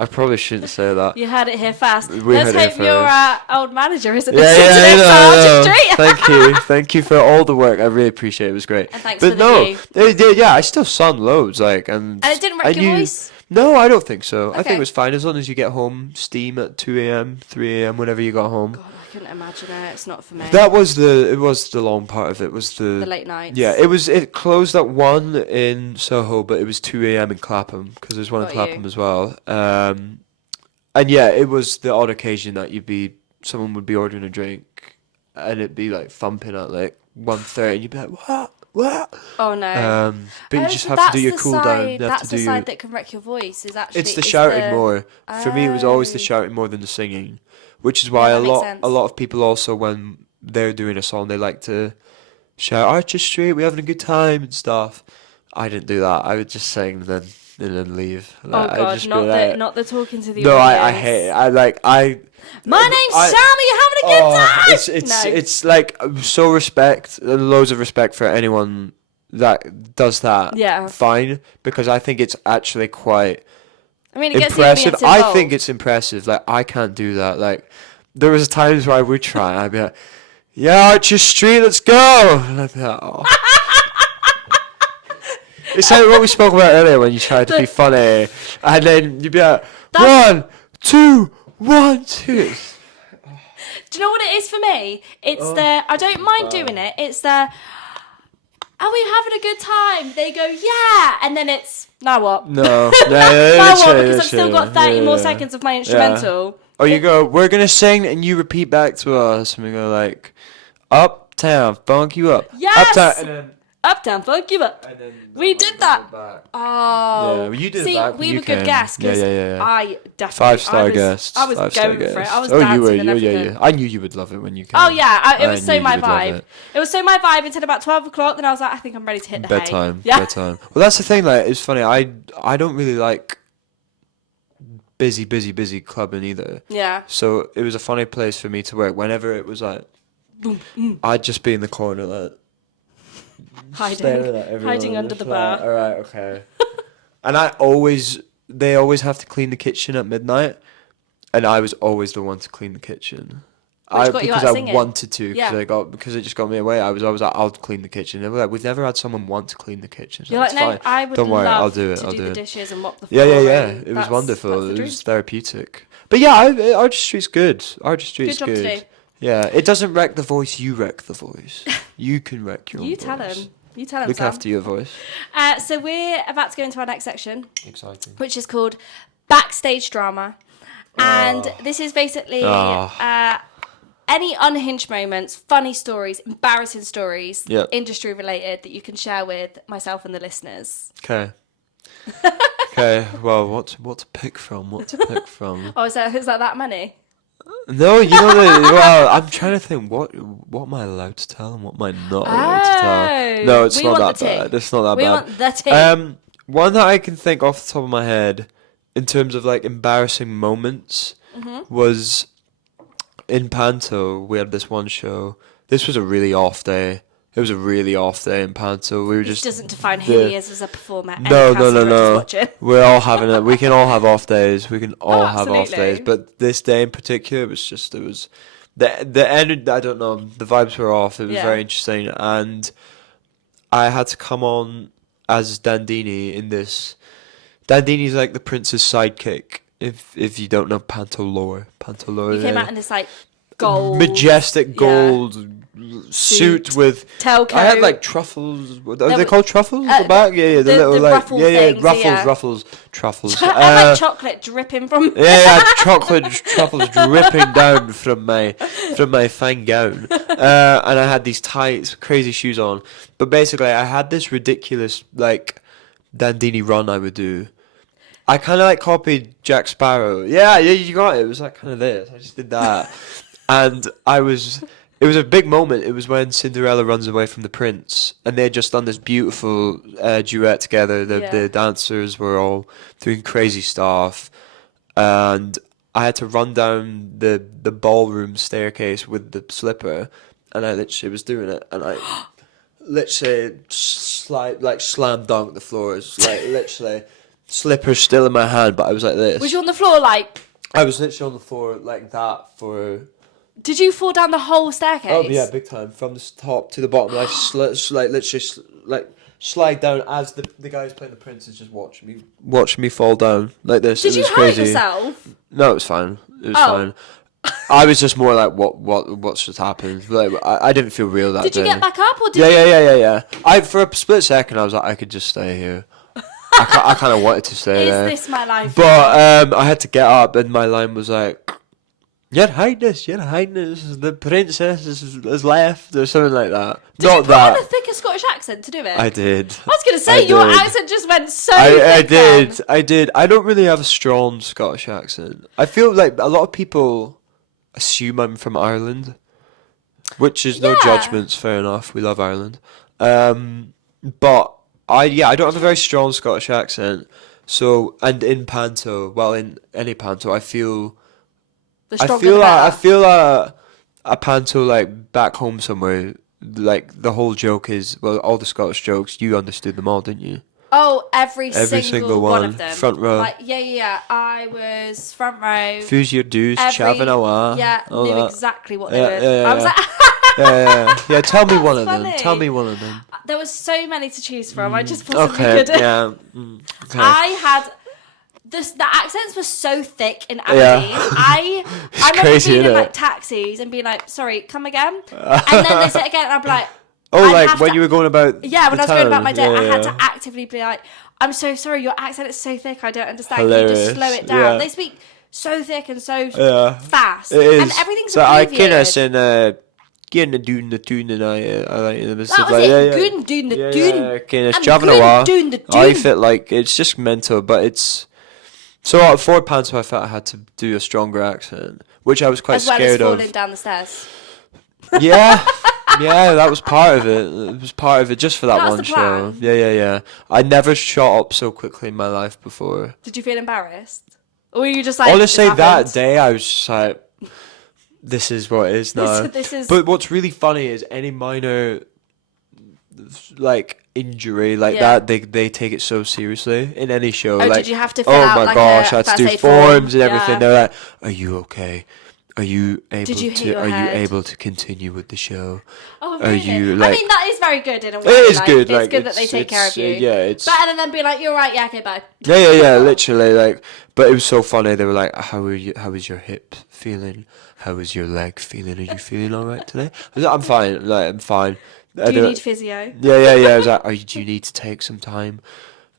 I probably shouldn't say that. You heard it here fast. We Let's heard it hope your first. old manager isn't Yeah, listening to yeah, this I know, I Archer know. Street. Thank you for all the work. I really appreciate it. It was great. And thanks but for the view. yeah, I still sung loads. Like, And it didn't wreck your voice? No, I don't think so. I think Okay. it was fine as long as you get home, steam at 2 a.m., 3 a.m., whenever you got home. God, I couldn't imagine it. It's not for me. It was the long part of it. Was The late nights. Yeah, it closed at 1 in Soho, but it was 2 a.m. in Clapham because there's one in Got Clapham you. as well. And yeah, it was the odd occasion that someone would be ordering a drink, and it'd be like thumping at like 1:30, and you'd be like, what? Oh no. But you Oh, just so have to that's do your the cool side- down. You have That's to the do side that can wreck your voice. Is actually It's the shouting more. For me, it was always the Oh. shouting more than the singing, which is why that makes sense. a lot of people also, when they're doing a song, they like to shout artistry, we're having a good time and stuff. I didn't do that. I would just sing and then leave. Oh Like, I'd god, just be not like- the not the talking to the No, audience. I hate it. My My name's Sam. Are you having a good time? No. It's like so loads of respect for anyone that does that. Yeah. Fine, because I think it's actually quite I mean, it gets impressive. the audience I think involved. it's impressive. Like, I can't do that. Like, there was times where I would try and I'd be like, yeah, Artistry, let's go. And I'd be like, oh. It's like what we spoke about earlier when you tried to be funny, and then you'd be like, 1, 2, 1, 2. Do you know what it is for me? It's I don't mind doing it. It's are we having a good time? They go, yeah, and then it's now what? No, Now what? Because I've literally, still got 30 more yeah. seconds of my instrumental. Or you go, we're gonna sing, and you repeat back to us, and we go like, Uptown, funk you up. Yes! Uptown, and then, Uptown, funk you up. and then We did that. back. Oh, Yeah, well, you did it see, back when we you were good came. guests because Yeah. I definitely 5-star guests. I was 5-star going for it. guests. I was Oh, dancing you were, and everything. yeah. I knew you would love it when you came. Oh yeah, it was I so knew my you would love vibe. it. It was so my vibe until about 12 o'clock. Then I was like, I think I'm ready to hit the hay. Bedtime. Yeah. Bedtime. Well, that's the thing. Like, it's funny. I don't really like busy clubbing either. Yeah. So it was a funny place for me to work. Whenever it was like, I'd just be in the corner like staring at everyone. Hiding under the Just bar. like, all right, okay. And they always have to clean the kitchen at midnight, and I was always the one to clean the kitchen. Which got you out Because I singing. wanted to, Yeah. because it just got me away. I was always like, I'll clean the kitchen. They were like, we've never had someone want to clean the kitchen. You're like, It's no, fine. I would Don't worry, love I'll do it. to I'll do do the it. dishes and mop the floor. Yeah. and It was that's wonderful. the It dream. was therapeutic. But yeah, Artistry's good. Artistry's Good job to good. do. Yeah, it doesn't wreck the voice. You wreck the voice. You can wreck your own You voice. tell him. You tell him, Look Sam. after your voice. So we're about to go into our next section, Exciting. which is called Backstage Drama. And this is basically any unhinged moments, funny stories, embarrassing stories, Yep. industry related that you can share with myself and the listeners. Okay. Okay. Well, what to pick from? What to pick from? Oh, is that many? No, you know well, I'm trying to think what am I allowed to tell and what am I not allowed to tell. No, it's we not want that the tea. bad. It's not that We bad. want the tea. One that I can think off the top of my head in terms of like embarrassing moments was in Panto. We had this one show. This was a really off day. It was a really off day in Panto. We were This just doesn't define who he is as a performer. Any no. cast director's watching. We're all having it. We can all have off days. We can all have off absolutely. days. But this day in particular, it was the end. I don't know. The vibes were off. It was Yeah. very interesting, and I had to come on as Dandini in this. Dandini's like the prince's sidekick. If you don't know Panto lore, He came out in this like gold, majestic gold suit with tailcoat. I had like truffles. Are they were- called truffles at the back? Yeah, the little the like ruffle things, yeah. ruffles, truffles. I like chocolate dripping from. Yeah, chocolate truffles dripping down from my fine gown, and I had these tight, crazy shoes on. But basically, I had this ridiculous like Dandini run I would do. I kind of like copied Jack Sparrow. Yeah, you got it. It was like kind of this. I just did that, and it was a big moment. It was when Cinderella runs away from the prince, and they had just done this beautiful duet together. The dancers were all doing crazy stuff, and I had to run down the ballroom staircase with the slipper, and I literally was doing it, and I literally slam dunk the floors, like literally slipper still in my hand, but I was like this. Was you on the floor like? I was literally on the floor like that for Did you fall down the whole staircase? Oh yeah, big time. From the top to the bottom, like literally slide down as the guys playing the prince is just watching me fall down like this. Did it you was hurt crazy. yourself? No, it was fine. It was fine. I was just more like, what's just happened? Like, I didn't feel real that day. Did you get back up or did Yeah. I for a split second I was like, I could just stay here. I kind of wanted to stay there. Is this my life? But I had to get up, and my line was like, Your Highness, the princess has left, or something like that. Did Not you put that. on a thicker Scottish accent to do it? I did. I was going to say, your accent just went so I thick then. did. I did. I don't really have a strong Scottish accent. I feel like a lot of people assume I'm from Ireland, which is no judgments. Fair enough. We love Ireland. But I don't have a very strong Scottish accent. So, and in panto, well, in any panto, I feel a panto like back home somewhere. Like the whole joke is, well, all the Scottish jokes, you understood them all, didn't you? Oh, every single one of them. Front row. Like, yeah. I was front row. Fuse your dues, Chavanawa. Yeah, knew that. exactly what they were. Yeah, I was like, yeah. Tell me one of funny. them. Tell me one of them. There was so many to choose from. I just possibly Okay. couldn't. Yeah. Okay. I had the accents were so thick in Aberdeen. Yeah. I remember crazy, being in innit? like taxis and being like, "Sorry, come again," and then they say it again, and I'd be like, Oh, I'd like have when to- you were going about. Yeah, when I was going about my day, I had Yeah. to actively be like, "I'm so sorry, your accent is so thick, I don't understand. Hilarious. Can you just slow it down?" Yeah. They speak so thick and so Yeah. fast, It is. and everything's so I abbreviated. can getting the doing the tune and I like the That stuff was like it. that. Good doing the Yeah, tune. Kinda I'm Chavanawa. good doing the I tune. felt like it's just mental, but it's so for panto I felt I had to do a stronger accent, which I was quite As well as scared falling of. down the stairs. Yeah. Yeah, that was part of it. It was part of it just for that That's one the show. plan. Yeah. I never shot up so quickly in my life before. Did you feel embarrassed? Or were you just like, Honestly, "It's that happened"? day I was just like, this is what it is now. This is- But what's really funny is any minor, like, injury like Yeah. that, they take it so seriously in any show. Oh, like, did you have to fill oh out my like gosh, a I had to first do aid form? forms and everything. Yeah. They're like, are you okay? Are you able Did you hit to? your Are you head? able to continue with the show? Oh, Are really? you, I like- mean, that is very good in a way. It is like, good. It's Like, good that they take care of you. yeah, it's Better than them being like, "You're right, yeah, okay, bye." yeah, literally, like, but it was so funny. They were like, how are you? How is your hip feeling? How is your leg feeling? Are you feeling all right today? I was like, I'm fine. Like, I'm fine. Do you need physio? Yeah. I was like, do you need to take some time?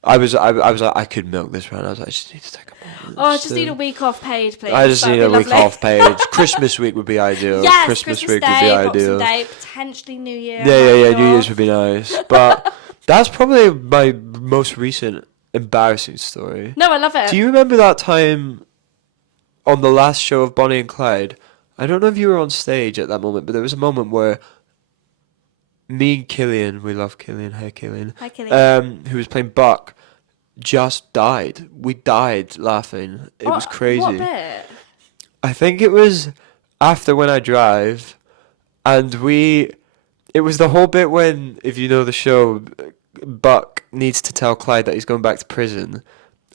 I was like, I could milk this right. I was like, I just need to take a moment. Oh, I just need a week off paid, please. I just That'd need be a week lovely. off paid. Christmas week would be ideal. Yes, Christmas week Day, would be Boxing ideal. Day, potentially New Year. Yeah. might be New Year's off. would be nice. But that's probably my most recent embarrassing story. No, I love it. Do you remember that time on the last show of Bonnie and Clyde? I don't know if you were on stage at that moment, but there was a moment where me and Killian, we love Killian, hey Killian, Hi, Killian. who was playing Buck, just died. We died laughing. It was crazy. What bit? I think it was after When I Drive, and it was the whole bit when, if you know the show, Buck needs to tell Clyde that he's going back to prison,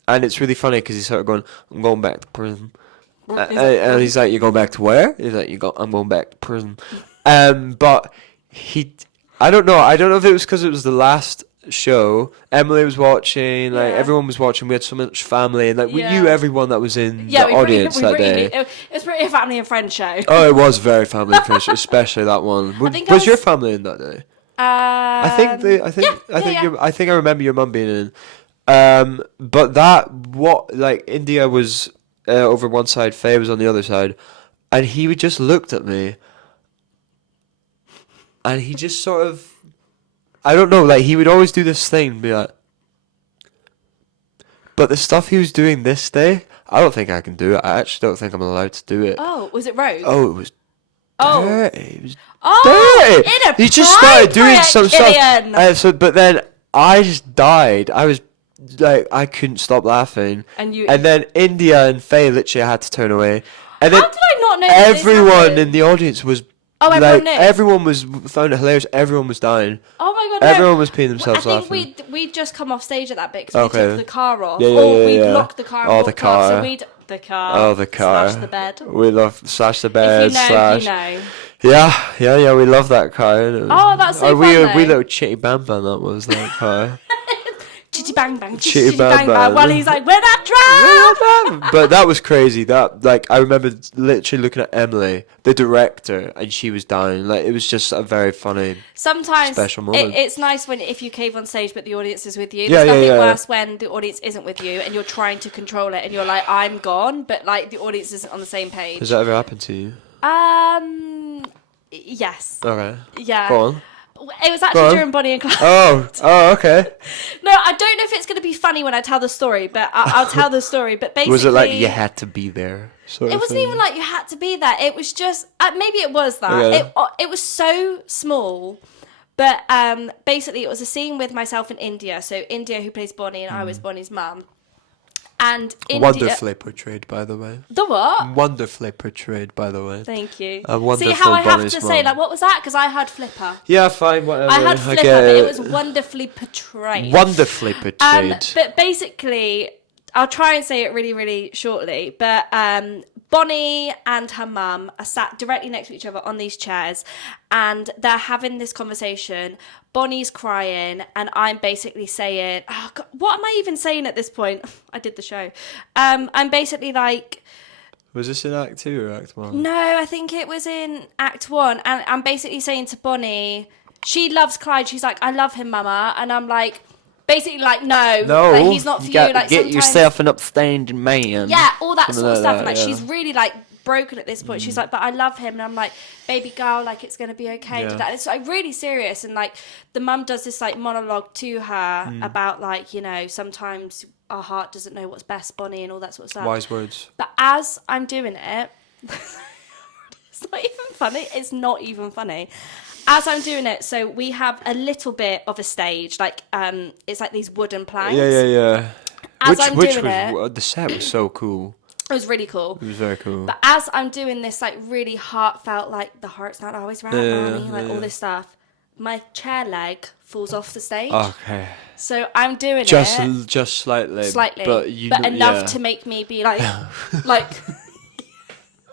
and it's really funny because he's sort of going, "I'm going back to prison," and he's like, "You're going back to where?" He's like, "I'm going back to prison," but I don't know if it was because it was the last show. Emily was watching, like Yeah. everyone was watching. We had so much family, and like we Yeah. knew everyone that was in Yeah, the audience that day. It was pretty a family and friend show. Oh, it was very family and friends, especially that one. think Was I your was- family in that day? I I think I remember your mum being in. But India was over one side, Faye was on the other side, and he would just looked at me, and he just sort of, I don't know, like he would always do this thing, be like, but the stuff he was doing this day, I don't think I can do it. I actually don't think I'm allowed to do it. Oh, was it Rogue? Oh, it was Oh. dirty. It was Oh, dirty. He just started doing some Killian. stuff. But then I just died. I was like, I couldn't stop laughing. And then India and Faye literally had to turn away. And how then did I not know that this everyone happened? in the audience was everyone knew? everyone found it hilarious. Everyone was dying. Oh my god! Everyone no. was peeing themselves I think laughing. we'd just come off stage at that bit because we Okay. took the car off, Yeah, or we'd yeah. locked the car. Oh, And the walked off, car. So The car. Oh, the car. Slash the bed. We love slash the bed. If you know, slash. you know. Yeah. We love that car. Oh, that's so fun, we though. little chitty bam bam. That was that car. Chitty bang bang, Chitty chitty bang bang. While he's like, "When I drive." But that was crazy. That like I remember literally looking at Emily, the director, and she was dying. Like it was just a very funny. Sometimes special moment. it's nice if you cave on stage, but the audience is with you. Yeah, There's nothing yeah. worse when the audience isn't with you and you're trying to control it, and you're like, "I'm gone," but like the audience isn't on the same page. Has that ever happened to you? Yes. Okay. Yeah. Go on. It was actually during Bonnie and Clyde. Oh, okay. No, I don't know if it's going to be funny when I tell the story, but I'll tell the story. But basically, Was it like you had to be there? It wasn't even like you had to be there. It was just maybe it was that. Okay. It was so small, but basically it was a scene with myself and India. So India, who plays Bonnie, and I was Bonnie's mum. And India, wonderfully portrayed, by the way. The what? Wonderfully portrayed, by the way. Thank you. A wonderful See how I have Bonnie's to say, mum. like, what was that? Because I had Flipper. Yeah, fine, whatever. I had Flipper, get but it was wonderfully portrayed. Wonderfully portrayed. But basically, I'll try and say it really, really shortly. But Bonnie and her mum are sat directly next to each other on these chairs, and they're having this conversation. Bonnie's crying, and I'm basically saying, oh God, what am I even saying at this point? I did the show. I'm basically like... Was this in Act 2 or Act 1? No, I think it was in Act 1. And I'm basically saying to Bonnie, she loves Clyde. She's like, I love him, Mama. And I'm like, basically like, no, like, he's not for you. Like, get sometimes... yourself an upstanding man. Yeah, all that Something sort of stuff. And that, like, yeah. she's really like broken at this point. She's like, but I love him. And I'm like, baby girl, like, it's going to be okay. Yeah. And it's like really serious. And like, the mum does this like monologue to her about like, you know, sometimes our heart doesn't know what's best, Bonnie, and all that sort of stuff. Wise words. But as I'm doing it, it's not even funny. It's not even funny. As I'm doing it, so we have a little bit of a stage, like it's like these wooden planks. Yeah. As I'm which doing was it, the set was so cool. it was really cool. It was very cool. But as I'm doing this, like really heartfelt, like the heart's not always right, mommy, like all this stuff, my chair leg falls off the stage. Okay. So I'm doing it Just slightly. but enough to make me be like, like.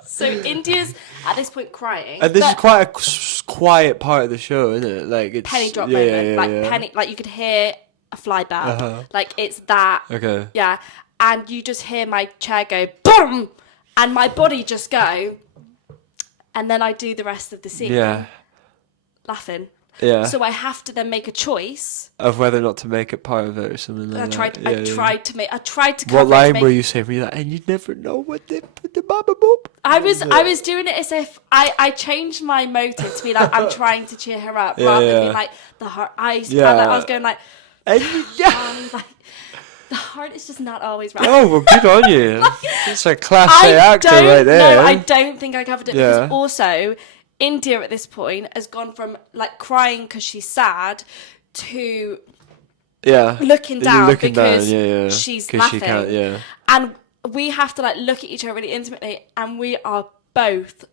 So India's at this point crying. And this is quite a quiet part of the show, isn't it? Like it's penny drop moment, penny, like you could hear a fly back, like it's that. Okay. Yeah, and you just hear my chair go boom, and my body just go, and then I do the rest of the scene. Yeah. Laughing. Yeah. So I have to then make a choice Of whether or not to make it part of it or something like I tried. that. I tried to. What line were you saying? Were you like, and you never know what the baba boop? I was doing it as if I changed my motive to be like I'm trying to cheer her up rather than be like the heart. I was going like, and like the heart is just not always right. Oh, well, good on you. It's a class A actor right there. No, I don't think I covered it Yeah. because also India at this point has gone from like crying because she's sad to looking down because she's laughing. She can't, and we have to like look at each other really intimately, and we are both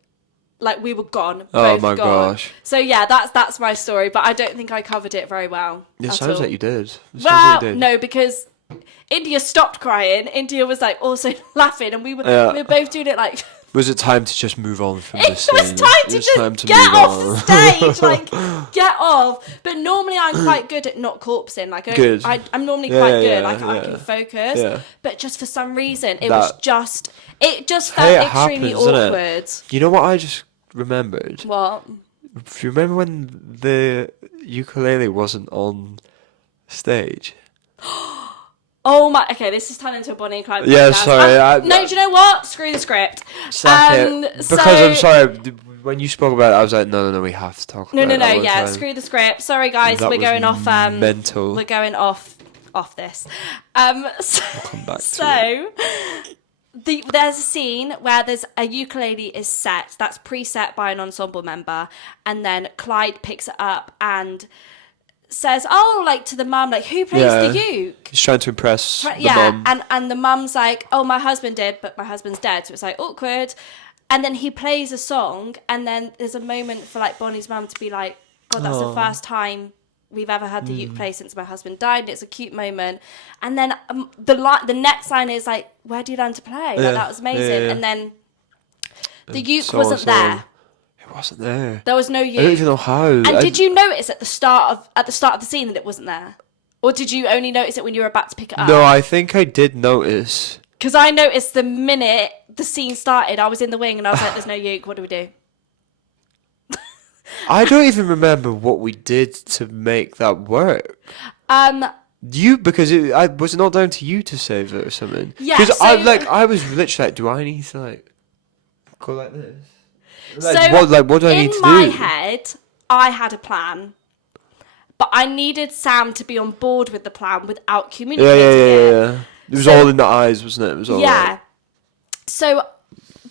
like we were gone. Oh my gosh! So yeah, that's my story, but I don't think I covered it very well. It sounds like you did. Well, no, because India stopped crying. India was like also laughing, and we were both doing it like. Was it time to just move on from this scene? It was time to just get off the stage, like get off. But normally I'm quite good at not corpsing. Like I'm normally quite good. Like I can focus. Yeah. But just for some reason, it just felt extremely awkward. You know what I just remembered? What? Do you remember when the ukulele wasn't on stage? Oh my! Okay, this has turned into a Bonnie and Clyde podcast. Yeah, sorry. No, do you know what? Screw the script. Because I'm sorry, when you spoke about it, I was like, no, we have to talk about it. No, yeah, screw the script. Sorry, guys, we're going off. Mental. We're going off this. We'll come back to it. There's a scene where there's a ukulele is set. That's preset by an ensemble member, and then Clyde picks it up and says, "Oh, like to the mum, like who plays the uke?" He's trying to impress the mum. and the mum's like, "Oh, my husband did, but my husband's dead." So it's like awkward. And then he plays a song, and then there's a moment for like Bonnie's mum to be like, "God, that's the first time we've ever had the uke play since my husband died. It's a cute moment. And then the next line is like, where do you learn to play? Like, that was amazing. Yeah. And then the uke So wasn't there. It wasn't there. There was no uke. I don't even know how. And did you notice at the start of the scene that it wasn't there? Or did you only notice it when you were about to pick it up? No, I think I did notice. Because I noticed the minute the scene started, I was in the wing and I was like, there's no uke, what do we do? I don't even remember what we did to make that work. Because was it not down to you to save it or something? Yeah. Because So, I was literally like, do I need to like go like this? So What do I need to do? in my head, I had a plan, but I needed Sam to be on board with the plan without communicating it. It was all in the eyes, wasn't it? It was all Yeah. So,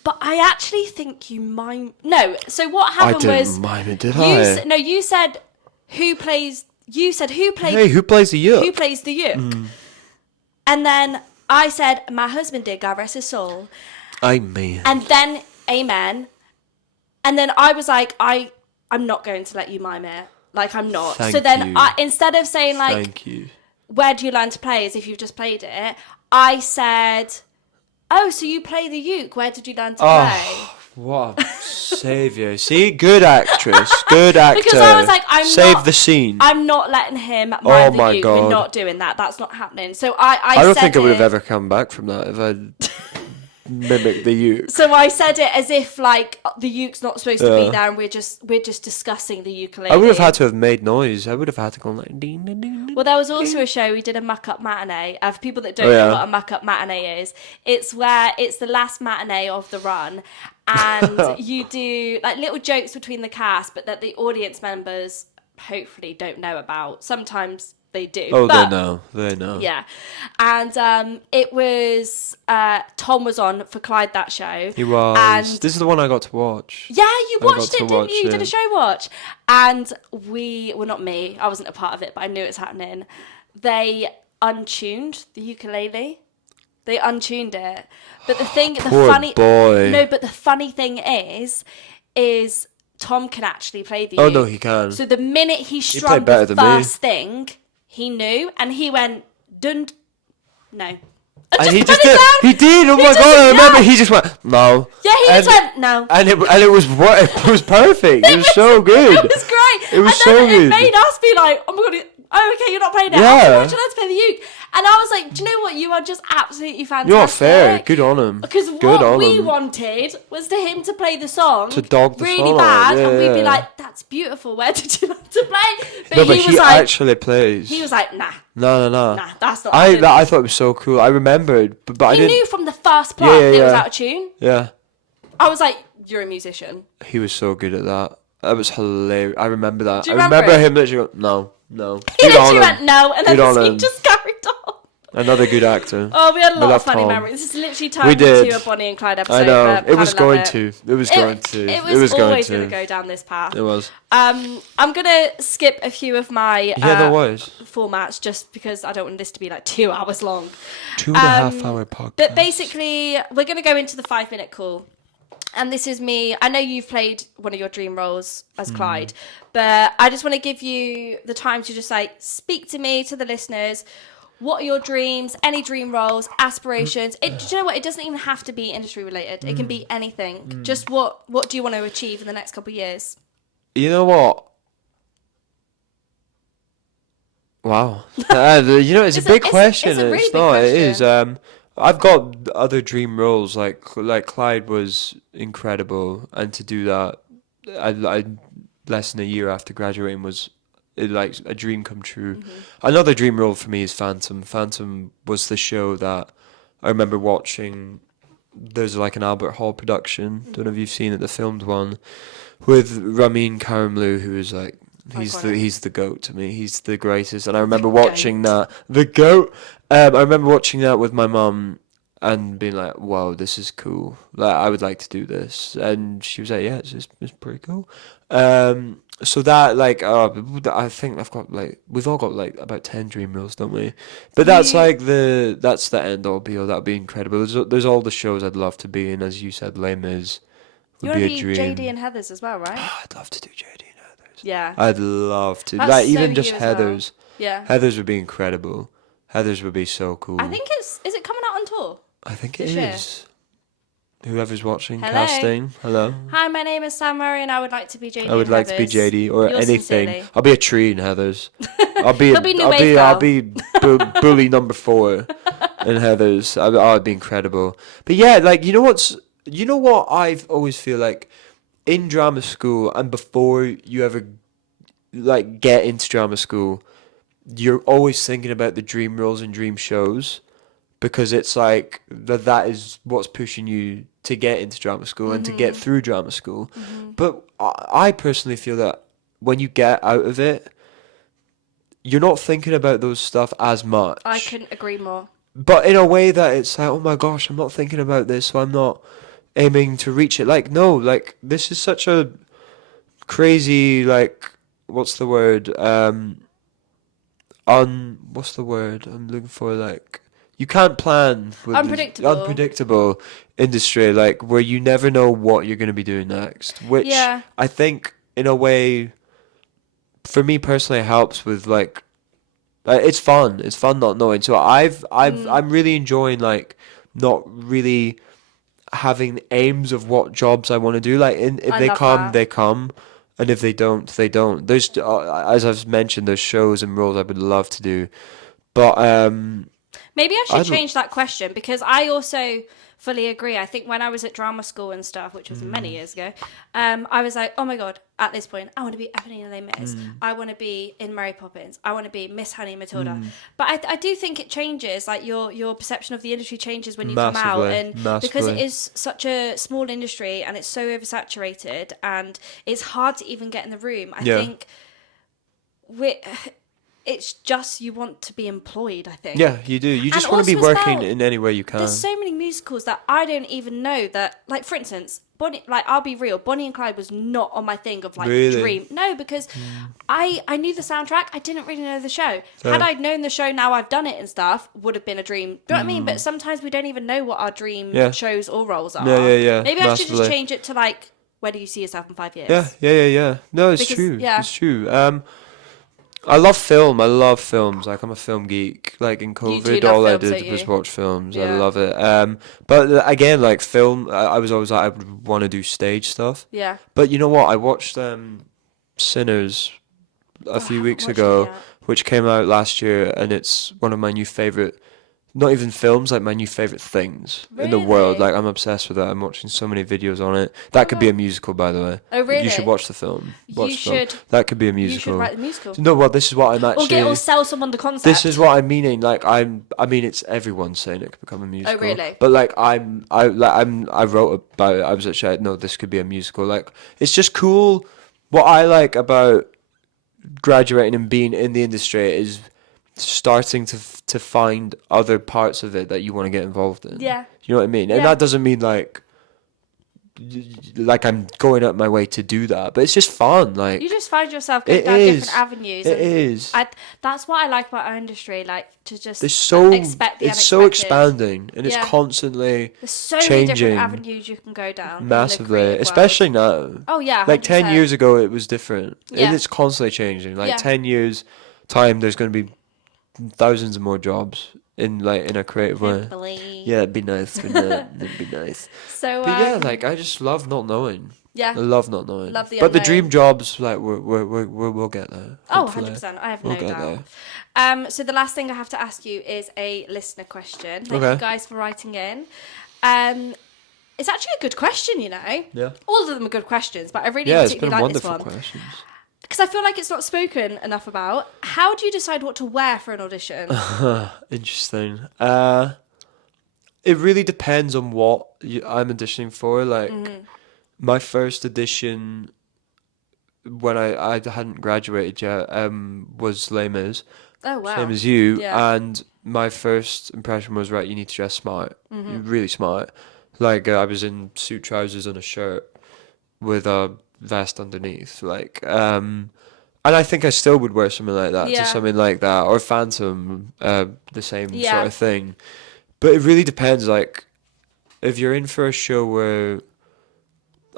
but I actually think you mime. No. So what happened I was didn't mime it, did I? You said who plays. You said who plays. Hey, who plays the uke? Who plays the uke? And then I said my husband did. God rest his soul. Amen. And then amen. And then I was like, I'm not going to let you mime it. Like, I'm not. Thank so then you. Instead of saying like, Thank you. where do you learn to play, as if you've just played it, I said, oh, so you play the uke. Where did you learn to play? What a saviour. See, good actress, good actor. Because I was like, Save the scene. I'm not letting him mime Oh the my uke. God. We're not doing that. That's not happening. So I don't said think I would have it- ever come back from that if I'd mimicked the uke. So I said it as if like the uke's not supposed to be there, and we're just discussing the ukulele. I would have had to have made noise. I would have had to go like ding ding ding. Ding. Well, there was also a show we did a muck-up matinee. For people that don't Oh, yeah. know what a muck-up matinee is, it's where it's the last matinee of the run, and you do like little jokes between the cast, but that the audience members hopefully don't know about. Sometimes they do. Oh, but, they know. Yeah, and it was Tom was on for Clyde that show. He was. And This is the one I got to watch. yeah, you watched it, to didn't watch you? You did it. a show watch. And not me, I wasn't a part of it, but I knew it was happening. They untuned the ukulele. They untuned it. But the Poor boy. No, but the funny thing is Tom can actually play the Oh uke. no, he can. So the minute he played strummed better the than me. first thing, he knew, and he went, dun. No. And he put just it did. down. He did. Oh He my just- god! I remember. yeah. He just went no. Yeah, he and, just went, no. And it was perfect. It was so good. It was great. It was and then so good. It made us be like, oh my god, okay, you're not playing it. Yeah. I was like, let's play the uke. And I was like, do you know what? You are just absolutely fantastic. You're not fair. Good on him. Because Good what on we him. wanted was for him to play the song To dog the really song. bad, and we'd be Yeah. like, that's beautiful. Where did you learn to play? But No, but he he was like, actually plays. he was like, nah, No. that's not. I happening. thought it was so cool. I remembered, but I He didn't. knew from the first part that it was out of tune. Yeah, I was like, you're a musician. he was so good at that. That was hilarious. I remember that. Do you I remember remember it? him literally going, no. He Good on literally him. went no, and then Good the on scene him. just carried on. Another good actor. Oh, we had a We lot of love funny Tom. memories. This is literally We turned did. into a Bonnie and Clyde episode. I know. but It was kinda love going it. to. It was going to. It It was was going always to. going to go down this path. It was. I'm gonna skip a few of my There was. formats just because I don't want this to be like 2 hours long. 2.5 hour podcast. But basically, we're gonna go into the 5-minute call. And this is me. I know you've played one of your dream roles as Clyde, but I just want to give you the time to just like speak to me, to the listeners. What are your dreams? Any dream roles, aspirations? Do you know what? It doesn't even have to be industry related. It can be anything. Just what do you want to achieve in the next couple of years? You know what? Wow. It's a big question. It's a really big not. It question. is. I've got other dream roles like Clyde was incredible, and to do that, I less than a year after graduating was like a dream come true. Mm-hmm. Another dream role for me is Phantom. Phantom was the show that I remember watching. There's like an Albert Hall production. Don't know if you've seen it, the filmed one, with Ramin Karimloo, who is like he's the goat to me. He's the greatest, and I remember watching that. The goat. I remember watching that with my mum and being like, "Wow, this is cool. Like, I would like to do this." And she was like, "Yeah, it's pretty cool." So that I think we've all got like about 10 dream roles, don't we? But that's like that's the end all be all. That'd be incredible. There's all the shows I'd love to be in, as you said, Les Mis You would want be to a be dream. JD and Heathers as well, right? I'd love to do JD and Heathers. Yeah. I'd love to. That's Like so even just you as well. Heather's. Yeah. Heather's would be incredible. Heather's would be so cool. I think is it coming out on tour? I think it this year. is. Whoever's watching, Hello. casting, hello. Hi, my name is Sam Murray, and I would like to be JD. I would in like to be Heather's. JD or Yours anything. sincerely. I'll be a tree in Heather's. I'll be. He'll be new wave I'll girl. be bully number 4 in Heather's. It'd be incredible. But yeah, like you know what I've always feel like in drama school and before you ever like get into drama school, you're always thinking about the dream roles and dream shows because it's like that is what's pushing you to get into drama school and to get through drama school. But I personally feel that when you get out of it, you're not thinking about those stuff as much. I couldn't agree more. But in a way that it's like, oh my gosh, I'm not thinking about this, so I'm not aiming to reach it. Like, no, like, this is such a crazy, like, what's the word? What's the word I'm looking for? Like, you can't plan with unpredictable industry, like, where you never know what you're going to be doing next. Which I think, in a way, for me personally, helps with, like, it's fun. It's fun not knowing. So I'm really enjoying like not really having aims of what jobs I want to do. Like if they come, they come, and if they don't, they don't. There's as I've mentioned, there's shows and roles I would love to do, but maybe I should change that question because I also fully agree. I think when I was at drama school and stuff, which was many years ago, I was like, oh my god, at this point, I want to be Eponina Les Mis. I want to be in Mary Poppins. I want to be Miss Honey Matilda. But I do think it changes. Like your perception of the industry changes when you come out, and because it is such a small industry and it's so oversaturated and it's hard to even get in the room. I think it's just you want to be employed, I think. Yeah, you do. You just want to be working in any way you can. There's so many musicals that I don't even know that, like, for instance, Bonnie, like, I'll be real, Bonnie and Clyde was not on my thing of, like, dream. No, because I knew the soundtrack. I didn't really know the show. Had I known the show, now I've done it and stuff, would have been a dream. Do you know what I mean? But sometimes we don't even know what our dream shows or roles are. Yeah. Maybe I should just change it to, like, where do you see yourself in 5 years? Yeah. No, it's true. Yeah. It's true. I love film. I love films. Like, I'm a film geek. Like, in COVID, all I did was watch films. Yeah. I love it. But again, like, film, I was always like, I would want to do stage stuff. Yeah. But you know what? I watched Sinners a few weeks ago, which came out last year, and it's one of my new favorite, not even films, like my new favorite things in the world. Like, I'm obsessed with it. I'm watching so many videos on it. That could be a musical, by the way. Oh, really? You should watch the film. You should. That could be a musical. You should write the musical. No, well, this is what I'm actually. Or sell someone the concept. This is what I'm meaning. Like, I mean, it's everyone saying it could become a musical. Oh, really? But like, I wrote about it. I was actually, no, this could be a musical. Like, it's just cool. What I like about graduating and being in the industry is starting to find other parts of it that you want to get involved in. Yeah. You know what I mean? And that doesn't mean like I'm going out my way to do that, but it's just fun. Like, you just find yourself going down different avenues. It is. That's what I like about our industry. Like, to just expect the unexpected. It's so expanding and it's constantly There's so changing. many different avenues you can go down. Massively, especially now. Oh yeah. 100%. Like 10 years ago, it was different. And it's constantly changing. Like 10 years time, there's going to be thousands of more jobs in a creative way. Yeah, it'd be nice, wouldn't it? It'd be nice. So, but yeah, like, I just love not knowing. Yeah, I love not knowing. Love the but unknown. the dream jobs, like, we'll get there. Oh, 100%. I have no doubt. So the last thing I have to ask you is a listener question. Thank you guys for writing in. It's actually a good question, you know. Yeah. All of them are good questions, but I really particularly like this one. Questions. Because I feel like it's not spoken enough about. How do you decide what to wear for an audition? Interesting. It really depends on what I'm auditioning for. Like, my first audition when I hadn't graduated yet was Les Mis. Oh, wow. Same as you. Yeah. And my first impression was, right, you need to dress smart. You're really smart. Like, I was in suit trousers and a shirt with a vest underneath, like, and I think I still would wear something like that to something like that, or Phantom, the same sort of thing. But it really depends. Like, if you're in for a show where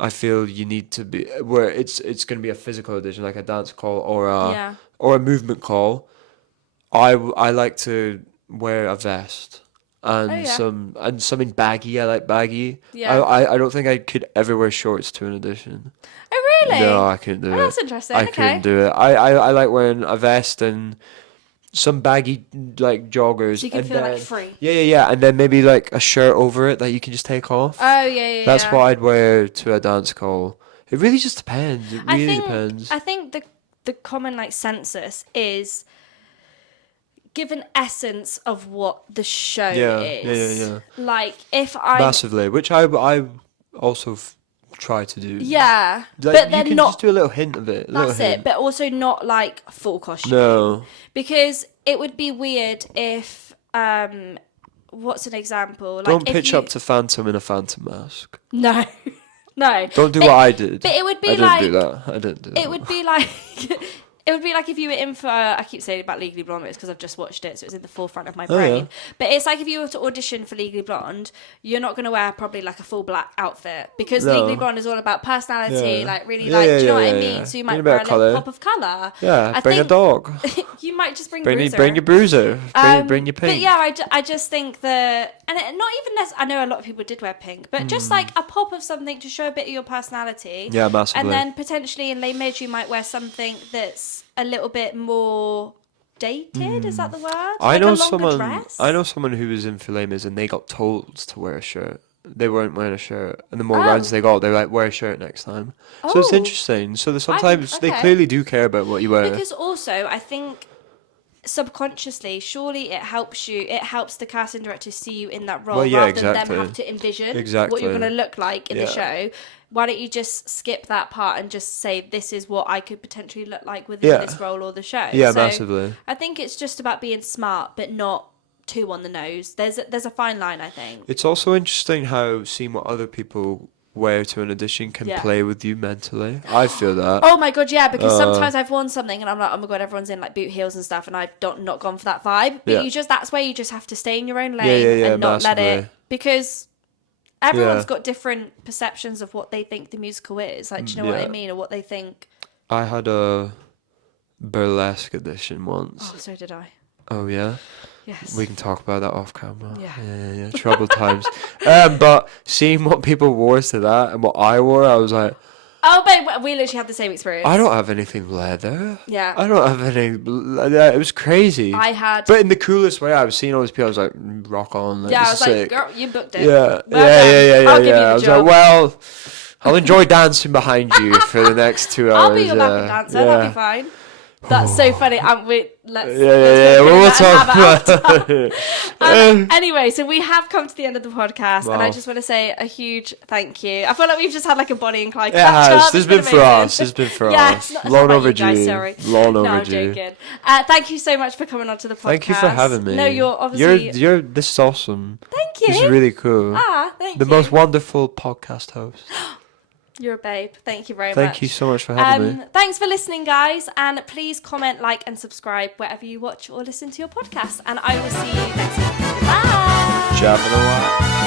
I feel you need to be where it's going to be a physical audition, like a dance call Yeah. or a movement call. I like to wear a vest and Oh, yeah. something baggy. I like baggy. Yeah. I don't think I could ever wear shorts to an audition. Oh, really? No, I couldn't do Oh, it. that's interesting. I Okay. couldn't do it. I like wearing a vest and some baggy like joggers. So you can and feel then, like free. Yeah, and then maybe like a shirt over it that you can just take off. Oh, yeah. That's what I'd wear to a dance call. It really just depends. It really I think depends. I think the common like census is give an essence of what the show is. Yeah. Like if I Massively, which I also try to do. yeah, Like, but you then can not. just do a little hint of it. That's it, but also not like full costume. No. Because it would be weird if what's an example? Like Don't if pitch you, up to Phantom in a Phantom mask. No. No. Don't do what I did. But it would be I like didn't do that. I didn't do that. it would be like it would be like if you were in for I keep saying about Legally Blonde because I've just watched it, so it's in the forefront of my brain. Yeah. But it's like if you were to audition for Legally Blonde, you're not going to wear probably like a full black outfit because No. Legally Blonde is all about personality, Yeah. like really Yeah, like yeah, do you know yeah, what I yeah, mean? yeah. So you Need might a bit wear a of little colour. pop of colour. Yeah, I bring a think dog. You might just bring Bring Bruiser. your bruiser. Bring your pink. But yeah, I just think that, and not even I know a lot of people did wear pink, but just like a pop of something to show a bit of your personality. Yeah, massively. And then potentially in Les Mis you might wear something that's a little bit more dated. Is that the word? I Like know a longer someone. dress? I know someone who was in Philemas and they got told to wear a shirt. They weren't wearing a shirt, and the more Oh. rounds they got, they're like, wear a shirt next time. So it's Oh. interesting. So sometimes they okay. clearly do care about what you wear. Because also I think subconsciously, surely it helps the casting director see you in that role Well, yeah, rather exactly. than them have to envision Exactly. what you're going to look like in the Yeah. show. Why don't you just skip that part and just say this is what I could potentially look like within Yeah. this role or the show? Yeah, So massively. I think it's just about being smart but not too on the nose. There's a fine line, I think. It's also interesting how seeing what other people wear to an audition can Yeah. play with you mentally. I feel that. Oh my god, yeah, because sometimes I've worn something and I'm like, oh my god, everyone's in like boot heels and stuff, and I've not gone for that vibe. But Yeah. that's where you just have to stay in your own lane Yeah, and not let it, massively. because everyone's Yeah. got different perceptions of what they think the musical is. Like, do you know what I Yeah. mean, or what they think? I had a burlesque audition once. Oh, so did I. Oh yeah. Yes. We can talk about that off camera. Yeah. Troubled times. But seeing what people wore to that and what I wore, I was like, Oh, babe, we literally had the same experience. I don't have anything leather. Yeah. I don't have any. It was crazy. I had. But in the coolest way, I was seeing all these people. I was like, rock on. Like, Yeah, I this was is like, sick. girl, you booked it. Yeah, Well yeah. done. I'll give you the I was job. like, well, I'll enjoy dancing behind you for the next 2 hours. I'll be your backup dancer. That'll be fine. That's so funny. Let's Yeah. let's We'll go through talk that and have about it after. Anyway, so we have come to the end of the podcast, and I Wow. just want to say a huge thank you. I feel like we've just had like a Bonnie and Clyde It catch has. up. This has It's been for amazing. us. This has been for Yeah, us. it's not Long about you overdue. guys, sorry. Long No, I'm overdue. joking. Thank you so much for coming onto the podcast. Thank you for having me. No, you're obviously. You're. This is awesome. Thank you. This is really cool. Thank The you. most wonderful podcast host. You're a babe. Thank you very much. Thank you so much for having me. Thanks for listening, guys, and please comment, like, and subscribe wherever you watch or listen to your podcast. And I will see you next week. Bye. Jam in a while.